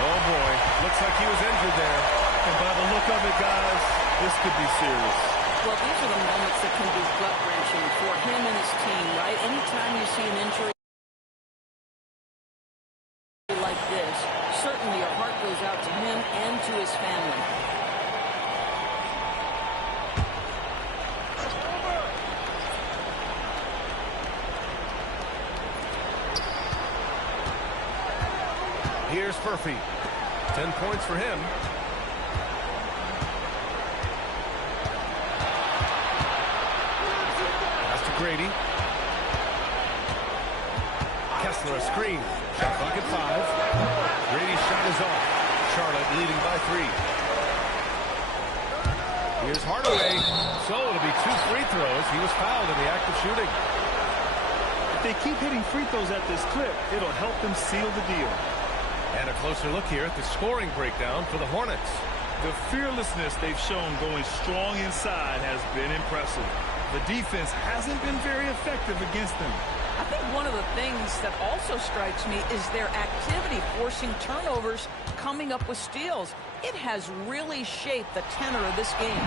Oh, boy. Looks like he was injured there. And by the look of it, guys, this could be serious. Well, these are the moments that can be gut-wrenching for him and his team, right? Anytime you see an injury like this, certainly your heart goes out to him and to his family. Here's Murphy. 10 points for him. Grady. Kessler a screen. Shot clock at 5. Grady's shot is off. Charlotte leading by 3. Here's Hardaway. So it'll be 2 free throws. He was fouled in the act of shooting. If they keep hitting free throws at this clip, it'll help them seal the deal. And a closer look here at the scoring breakdown for the Hornets. The fearlessness they've shown going strong inside has been impressive. The defense hasn't been very effective against them. I think one of the things that also strikes me is their activity forcing turnovers, coming up with steals. It has really shaped the tenor of this game.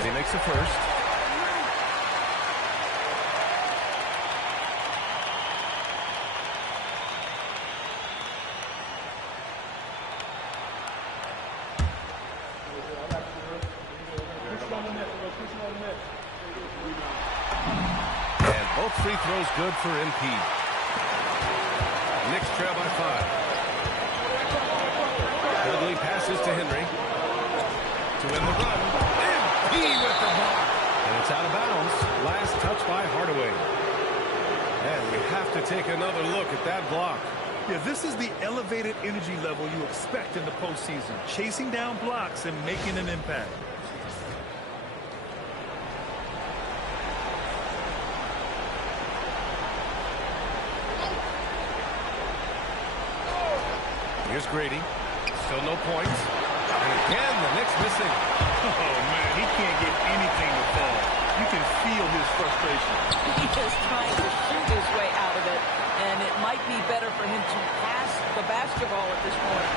He makes the first. free throw's good for MP. Knicks trail by 5. Dudley passes to Henry. To win the run. MP with the block. And it's out of bounds. Last touch by Hardaway. And we have to take another look at that block. Yeah, this is the elevated energy level you expect in the postseason. Chasing down blocks and making an impact. Here's Grady. Still no points. And again, the Knicks missing. Oh, man, he can't get anything to fall. You can feel his frustration. He is trying to shoot his way out of it, and it might be better for him to pass the basketball at this point.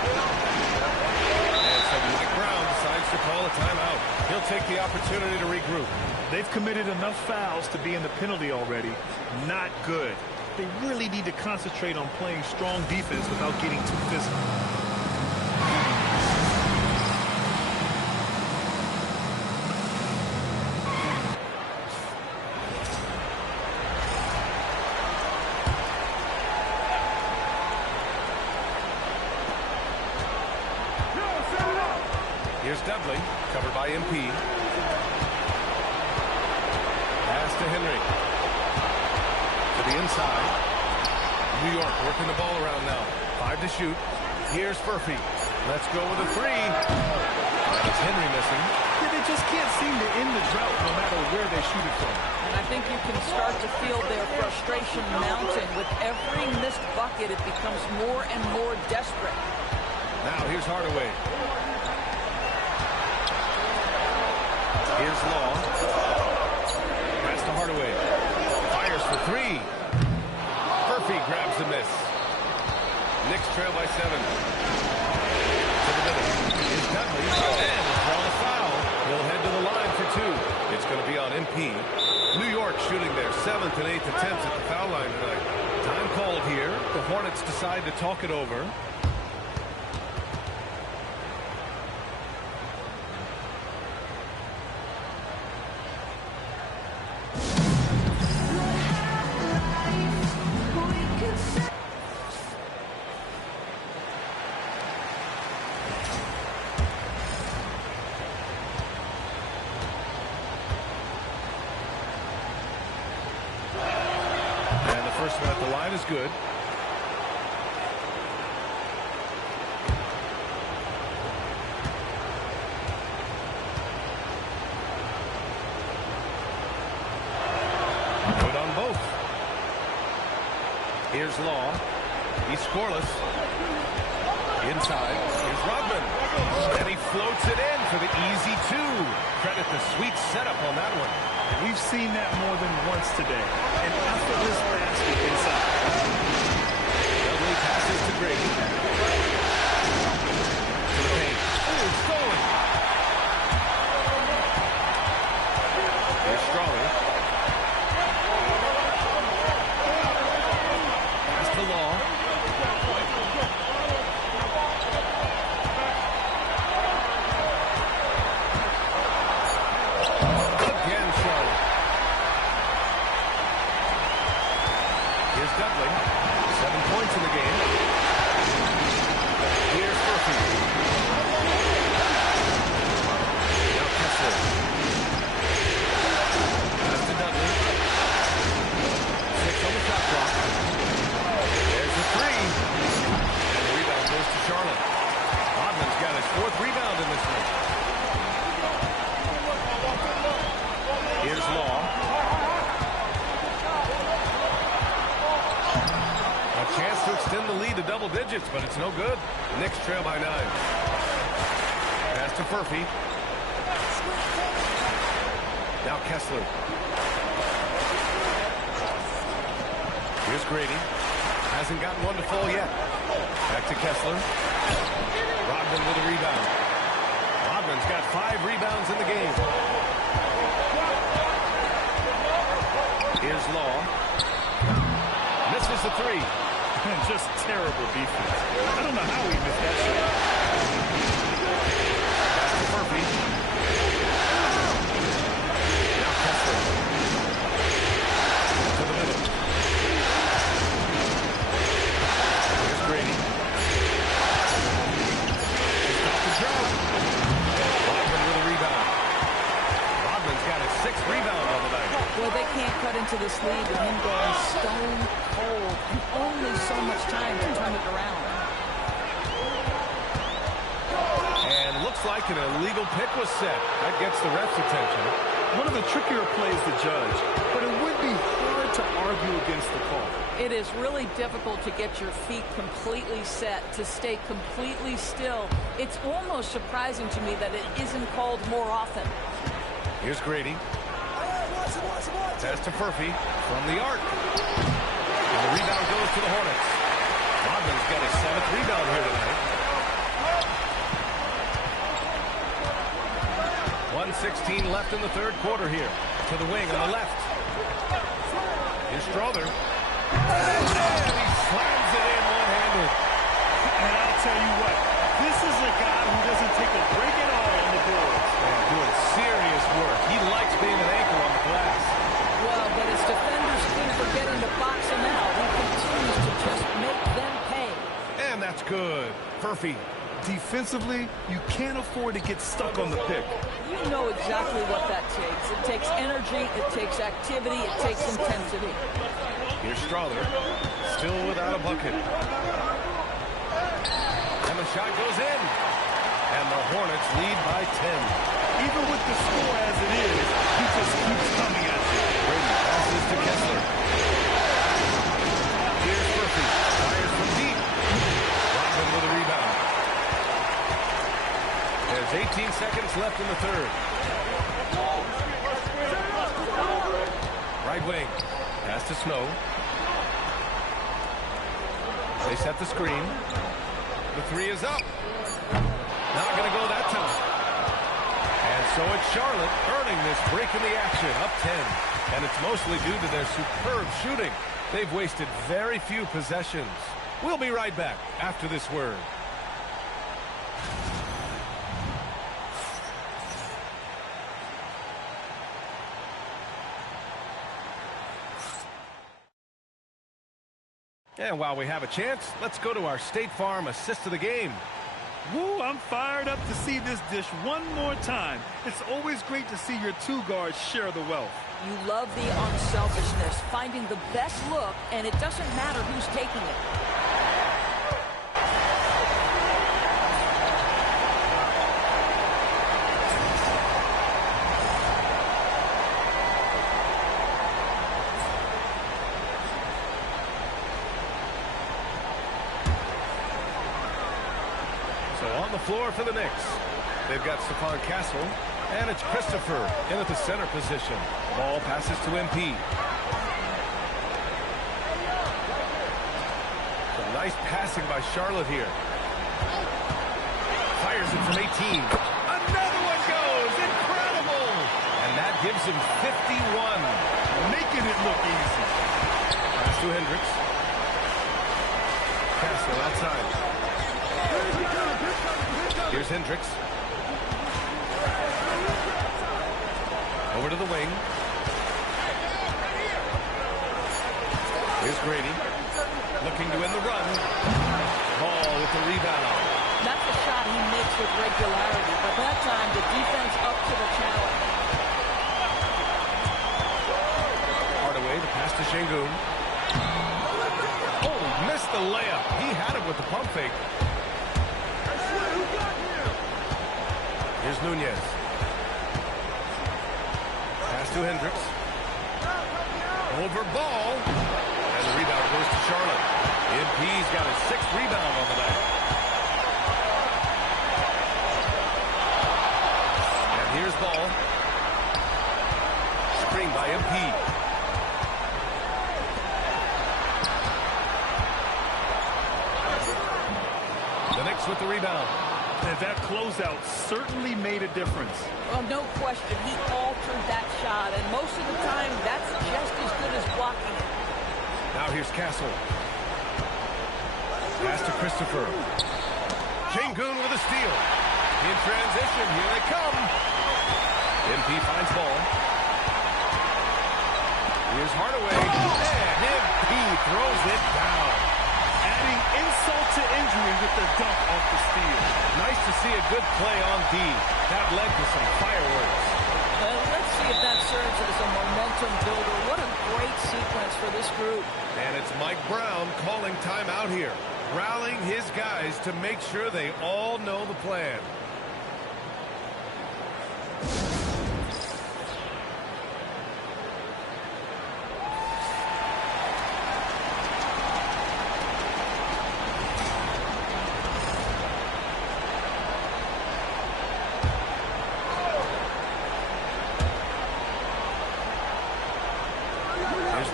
And so Mike Brown decides to call a timeout. He'll take the opportunity to regroup. They've committed enough fouls to be in the penalty already. Not good. They really need to concentrate on playing strong defense without getting too physical. Here's Dudley, covered by MP. Pass to Henry. To the inside. New York working the ball around now. 5 to shoot. Here's Furphy. Let's go with a 3. It's Henry missing. Yeah, they just can't seem to end the drought no matter where they shoot it from. And I think you can start to feel their frustration mounting. With every missed bucket, it becomes more and more desperate. Now here's Hardaway. Here's Law. Pass to Hardaway. Fires for 3. Murphy grabs the miss. Knicks trail by 7. To the middle. Here's Dudley. And draw the foul. He'll head to the line for 2. It's going to be on MP. New York shooting their 7th and 8th attempts at the foul line tonight. Time called here. The Hornets decide to talk it over. First one at the line is good. Good on both. Here's Law. He's scoreless. Inside. Here's Rodman. And he floats it in for the easy 2. Credit the sweet setup on that one. We've seen that more than once today. An effortless basket inside. Dudley passes to Grady. To the paint. Oh, stolen. Here's Strawley. Pass to Law. Dudley, 7 points in the game. Here's Murphy. Now Kessler. Pass to Dudley. 6 on the shot clock. There's the 3. And the rebound goes to Charlotte. Rodman's got his 4th rebound in this one. Here's Law. Chance to extend the lead to double digits, but it's no good. Knicks trail by 9. Pass to Furphy. Now Kessler. Here's Grady. Hasn't gotten one to fall yet. Back to Kessler. Rodman with a rebound. Rodman's got 5 rebounds in the game. Here's Law. Misses the 3. Just terrible defense. I don't know how he missed that shot. Pass to Murphy. Now Kessler. To the middle. lead with him going stone cold and only so much time to turn it around. And looks like an illegal pick was set. That gets the ref's attention. One of the trickier plays to judge, but it would be hard to argue against the call. It is really difficult to get your feet completely set, to stay completely still. It's almost surprising to me that it isn't called more often. Here's Grady. Pass to Furphy from the arc. And the rebound goes to the Hornets. Rodman's got his 7th rebound here tonight. 1:16 left in the third quarter here. To the wing on the left. Here's Strother. And he slams it in one-handed. And I'll tell you what, this is a guy who doesn't take a break at all on the boards. Man, doing serious work. He likes being an anchor on the glass. Well, but his defenders keep forgetting to box him out. He continues to just make them pay. And that's good. Furphy. Defensively, you can't afford to get stuck on the pick. You know exactly what that takes. It takes energy, it takes activity, it takes intensity. Here's Strother, still without a bucket. And the shot goes in. And the Hornets lead by 10. Even with the score as it is, he just keeps coming at you. Brady passes to Kessler. Here's Murphy, fires from deep. Rodman with a rebound. There's 18 seconds left in the third. Right wing. Pass to Snow. They set the screen. The three is up. Not going to go that time. And so it's Charlotte earning this break in the action, up 10. And it's mostly due to their superb shooting. They've wasted very few possessions. We'll be right back after this word. And while we have a chance, let's go to our State Farm assist of the game. Woo, I'm fired up to see this dish one more time. It's always great to see your two guards share the wealth. You love the unselfishness, finding the best look, and it doesn't matter who's taking it. Floor for the Knicks. They've got Stephon Castle, and it's Christopher in at the center position. Ball passes to MP. Some nice passing by Charlotte here. Fires it from 18. Another one goes! Incredible! And that gives him 51. Making it look easy. Pass to Hendricks. Castle outside. Here's Hendricks. Over to the wing. Here's Grady. Looking to win the run. Ball with the rebound. That's a shot he makes with regularity, but that time the defense up to the challenge. Hardaway, the pass to Şengün. Oh, missed the layup. He had it with the pump fake. Here's Nunez. Pass to Hendricks. Over ball. And the rebound goes to Charlotte. MP's got his 6th rebound on the night. And here's ball. Screen by MP. The Knicks with the rebound. And that closeout certainly made a difference. Well, no question. He altered that shot, and most of the time, that's just as good as blocking it. Now here's Castle. Pass to Christopher. Şengün with a steal. In transition, here they come. MP finds ball. Here's Hardaway. And MP throws it down. Adding insult to injury with the dunk off the steal. Nice to see a good play on D. That led to some fireworks. Let's see if that serves as a momentum builder. What a great sequence for this group. And it's Mike Brown calling timeout here, rallying his guys to make sure they all know the plan.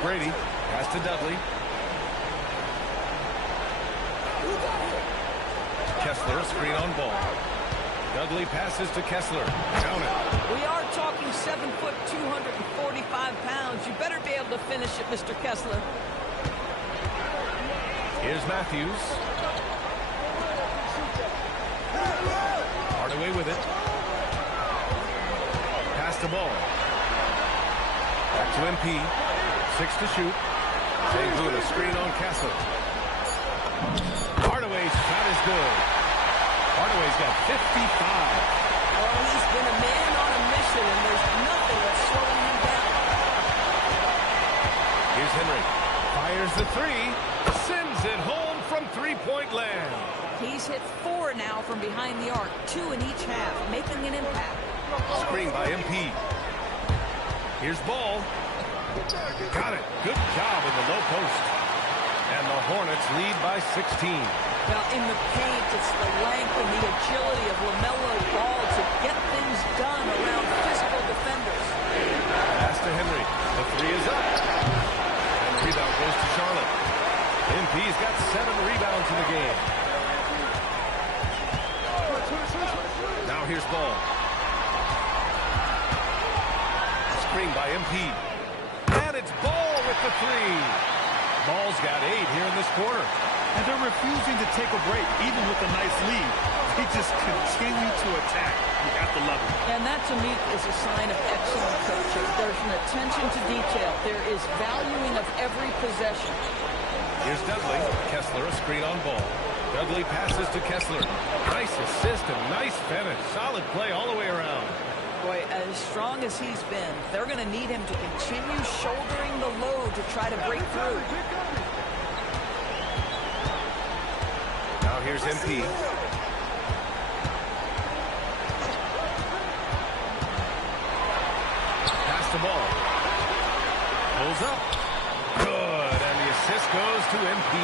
Brady, pass to Dudley. Kessler, a screen on ball. Dudley passes to Kessler. Count it. We are talking 7 foot, 245 pounds. You better be able to finish it, Mr. Kessler. Here's Matthews. Hardaway with it. Pass the ball. Back to MP. 6 to shoot. Sengun, a screen on Kessler. Hardaway's shot is good. Hardaway's got 55. Well, he's been a man on a mission, and there's nothing that's slowing him down. Here's Henry. Fires the three. Sends it home from three-point land. He's hit 4 now from behind the arc, 2 in each half, making an impact. Screen by MP. Here's Ball. Got it. Good job in the low post. And the Hornets lead by 16. Now, in the paint, it's the length and the agility of LaMelo Ball to get things done around physical defenders. Pass to Henry. The three is up. And the rebound goes to Charlotte. MP's got 7 rebounds in the game. Now here's Ball. Screen by MP. And it's Ball with the three. Ball's got 8 here in this quarter. And they're refusing to take a break, even with a nice lead. They just continue to attack. You have to love it. And that, to me, is a sign of excellent coaching. There's an attention to detail. There is valuing of every possession. Here's Dudley. Kessler, a screen on Ball. Dudley passes to Kessler. Nice assist and nice finish. Solid play all the way around. Boy, as strong as he's been, they're going to need him to continue shouldering the load to try to break through. Now here's MP. Pass the ball. Pulls up. Good, and the assist goes to MP.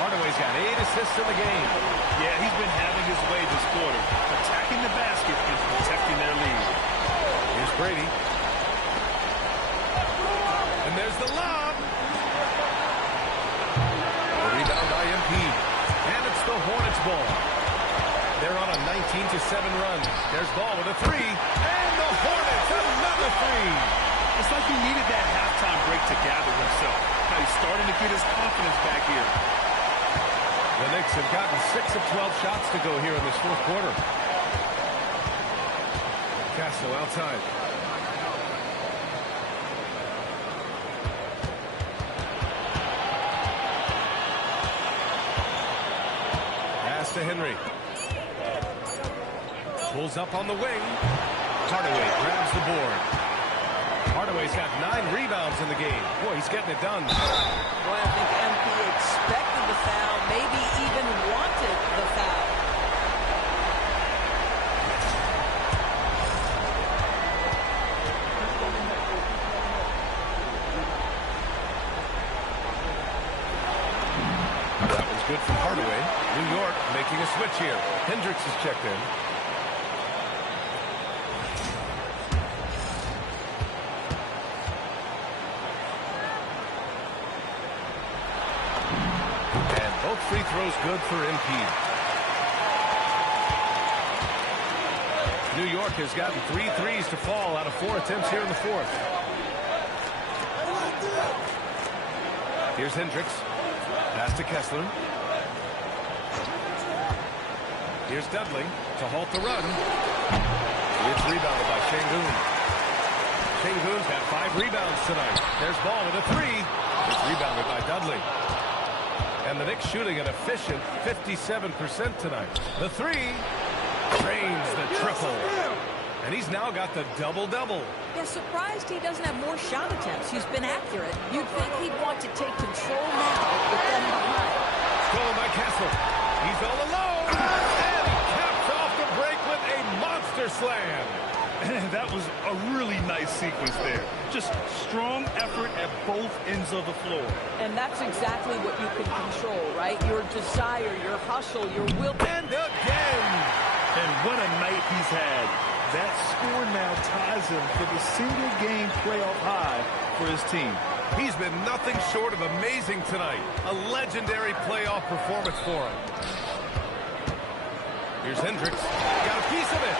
Hardaway's got 8 assists in the game. Yeah, he's been having his way this quarter, attacking the basket and protecting their lead. Here's Brady. And there's the lob. The rebound by MP. And it's the Hornets ball. They're on a 19-7 run. There's Ball with a three. And the Hornets, another three. It's like he needed that halftime break to gather himself. Now he's starting to get his confidence back here. The Knicks have gotten 6 of 12 shots to go here in this fourth quarter. Castro outside. Pass to Henry. Pulls up on the wing. Hardaway grabs the board. Hardaway's got 9 rebounds in the game. Boy, he's getting it done. Boy, I think MP expected the foul, maybe even wanted the foul. That was good from Hardaway. New York making a switch here. Hendricks is checked in. Free throws good for MP. New York has gotten 3 threes to fall out of 4 attempts here in the fourth. Here's Hendricks. Pass to Kessler. Here's Dudley to halt the run. It's rebounded by Sengun. Sengun's got 5 rebounds tonight. There's Ball with a three. It's rebounded by Dudley. And the Knicks shooting an efficient 57% tonight. The three drains the triple. And he's now got the double-double. Yeah, surprised he doesn't have more shot attempts. He's been accurate. You'd think he'd want to take control now with them behind. Stolen by Kessler. He's all alone. And he caps off the break with a monster slam. That was a really nice sequence there. Just strong effort at both ends of the floor. And that's exactly what you can control, right? Your desire, your hustle, your will. And again. And what a night he's had. That score now ties him for the single-game playoff high for his team. He's been nothing short of amazing tonight. A legendary playoff performance for him. Here's Hendricks. Got a piece of it.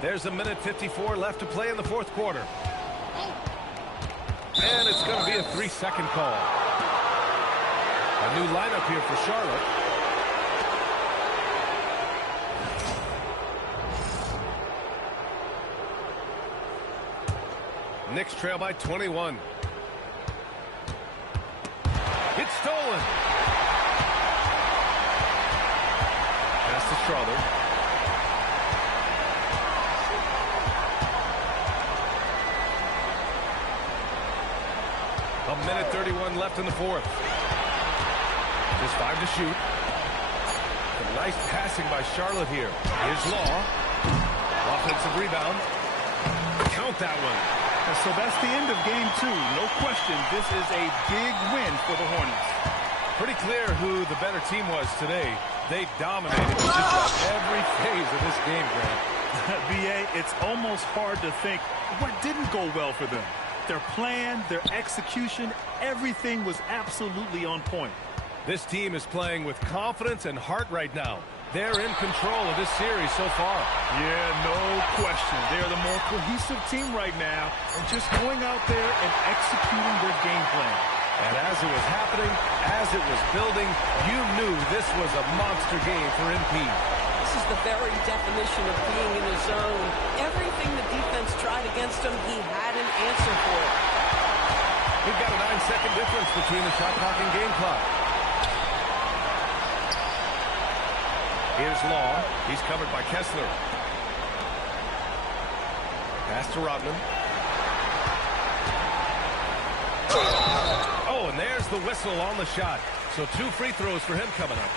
There's a minute 54 left to play in the fourth quarter. And it's going to be a 3-second call. A new lineup here for Charlotte. Knicks trail by 21. It's stolen. Pass to Charlotte. A minute 31 left in the fourth. Just 5 to shoot. A nice passing by Charlotte here. Here's Law. Offensive rebound. Count that one. And so that's the end of game 2. No question, this is a big win for the Hornets. Pretty clear who the better team was today. They dominated just about every phase of this game, Grant. B.A., it's almost hard to think what didn't go well for them. Their plan, their execution, everything was absolutely on point. This team is playing with confidence and heart right now. They're in control of this series so far. Yeah, no question. They're the more cohesive team right now and just going out there and executing their game plan. And as it was happening, as it was building, you knew this was a monster game for MP. This is the very definition of being in the zone. Everything the defense tried against him, he had an answer for it. We've got a 9-second difference between the shot clock and game clock. Here's Law. He's covered by Kessler. Pass to Rodman. Oh, and there's the whistle on the shot. So 2 free throws for him coming up.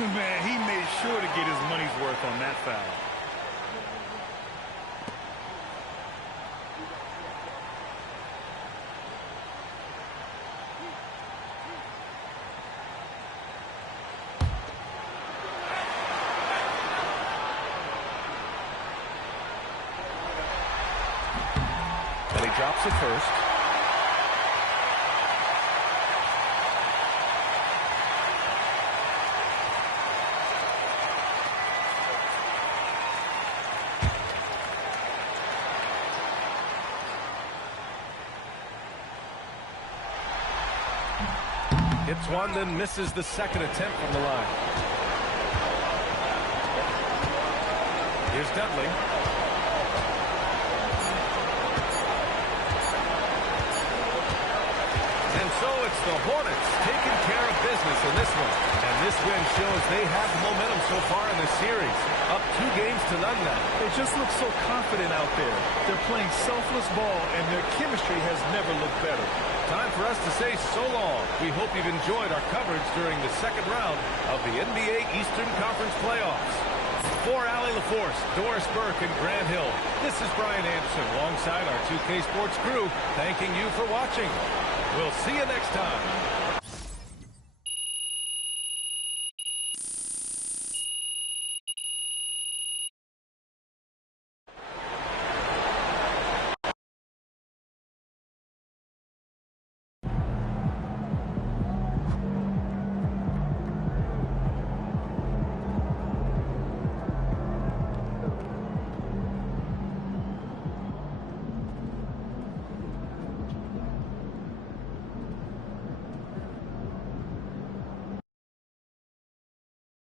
Man, he made sure to get his money's worth on that foul. Drops it first. Hits one, then misses the second attempt from the line. Here's Dudley. And so it's the Hornets taking care of business in this one. And this win shows they have momentum so far in this series. Up 2 games to none now. They just look so confident out there. They're playing selfless ball, and their chemistry has never looked better. Time for us to say so long. We hope you've enjoyed our coverage during the second round of the NBA Eastern Conference Playoffs. For Allie LaForce, Doris Burke, and Grant Hill, this is Brian Anderson alongside our 2K Sports crew, thanking you for watching. We'll see you next time.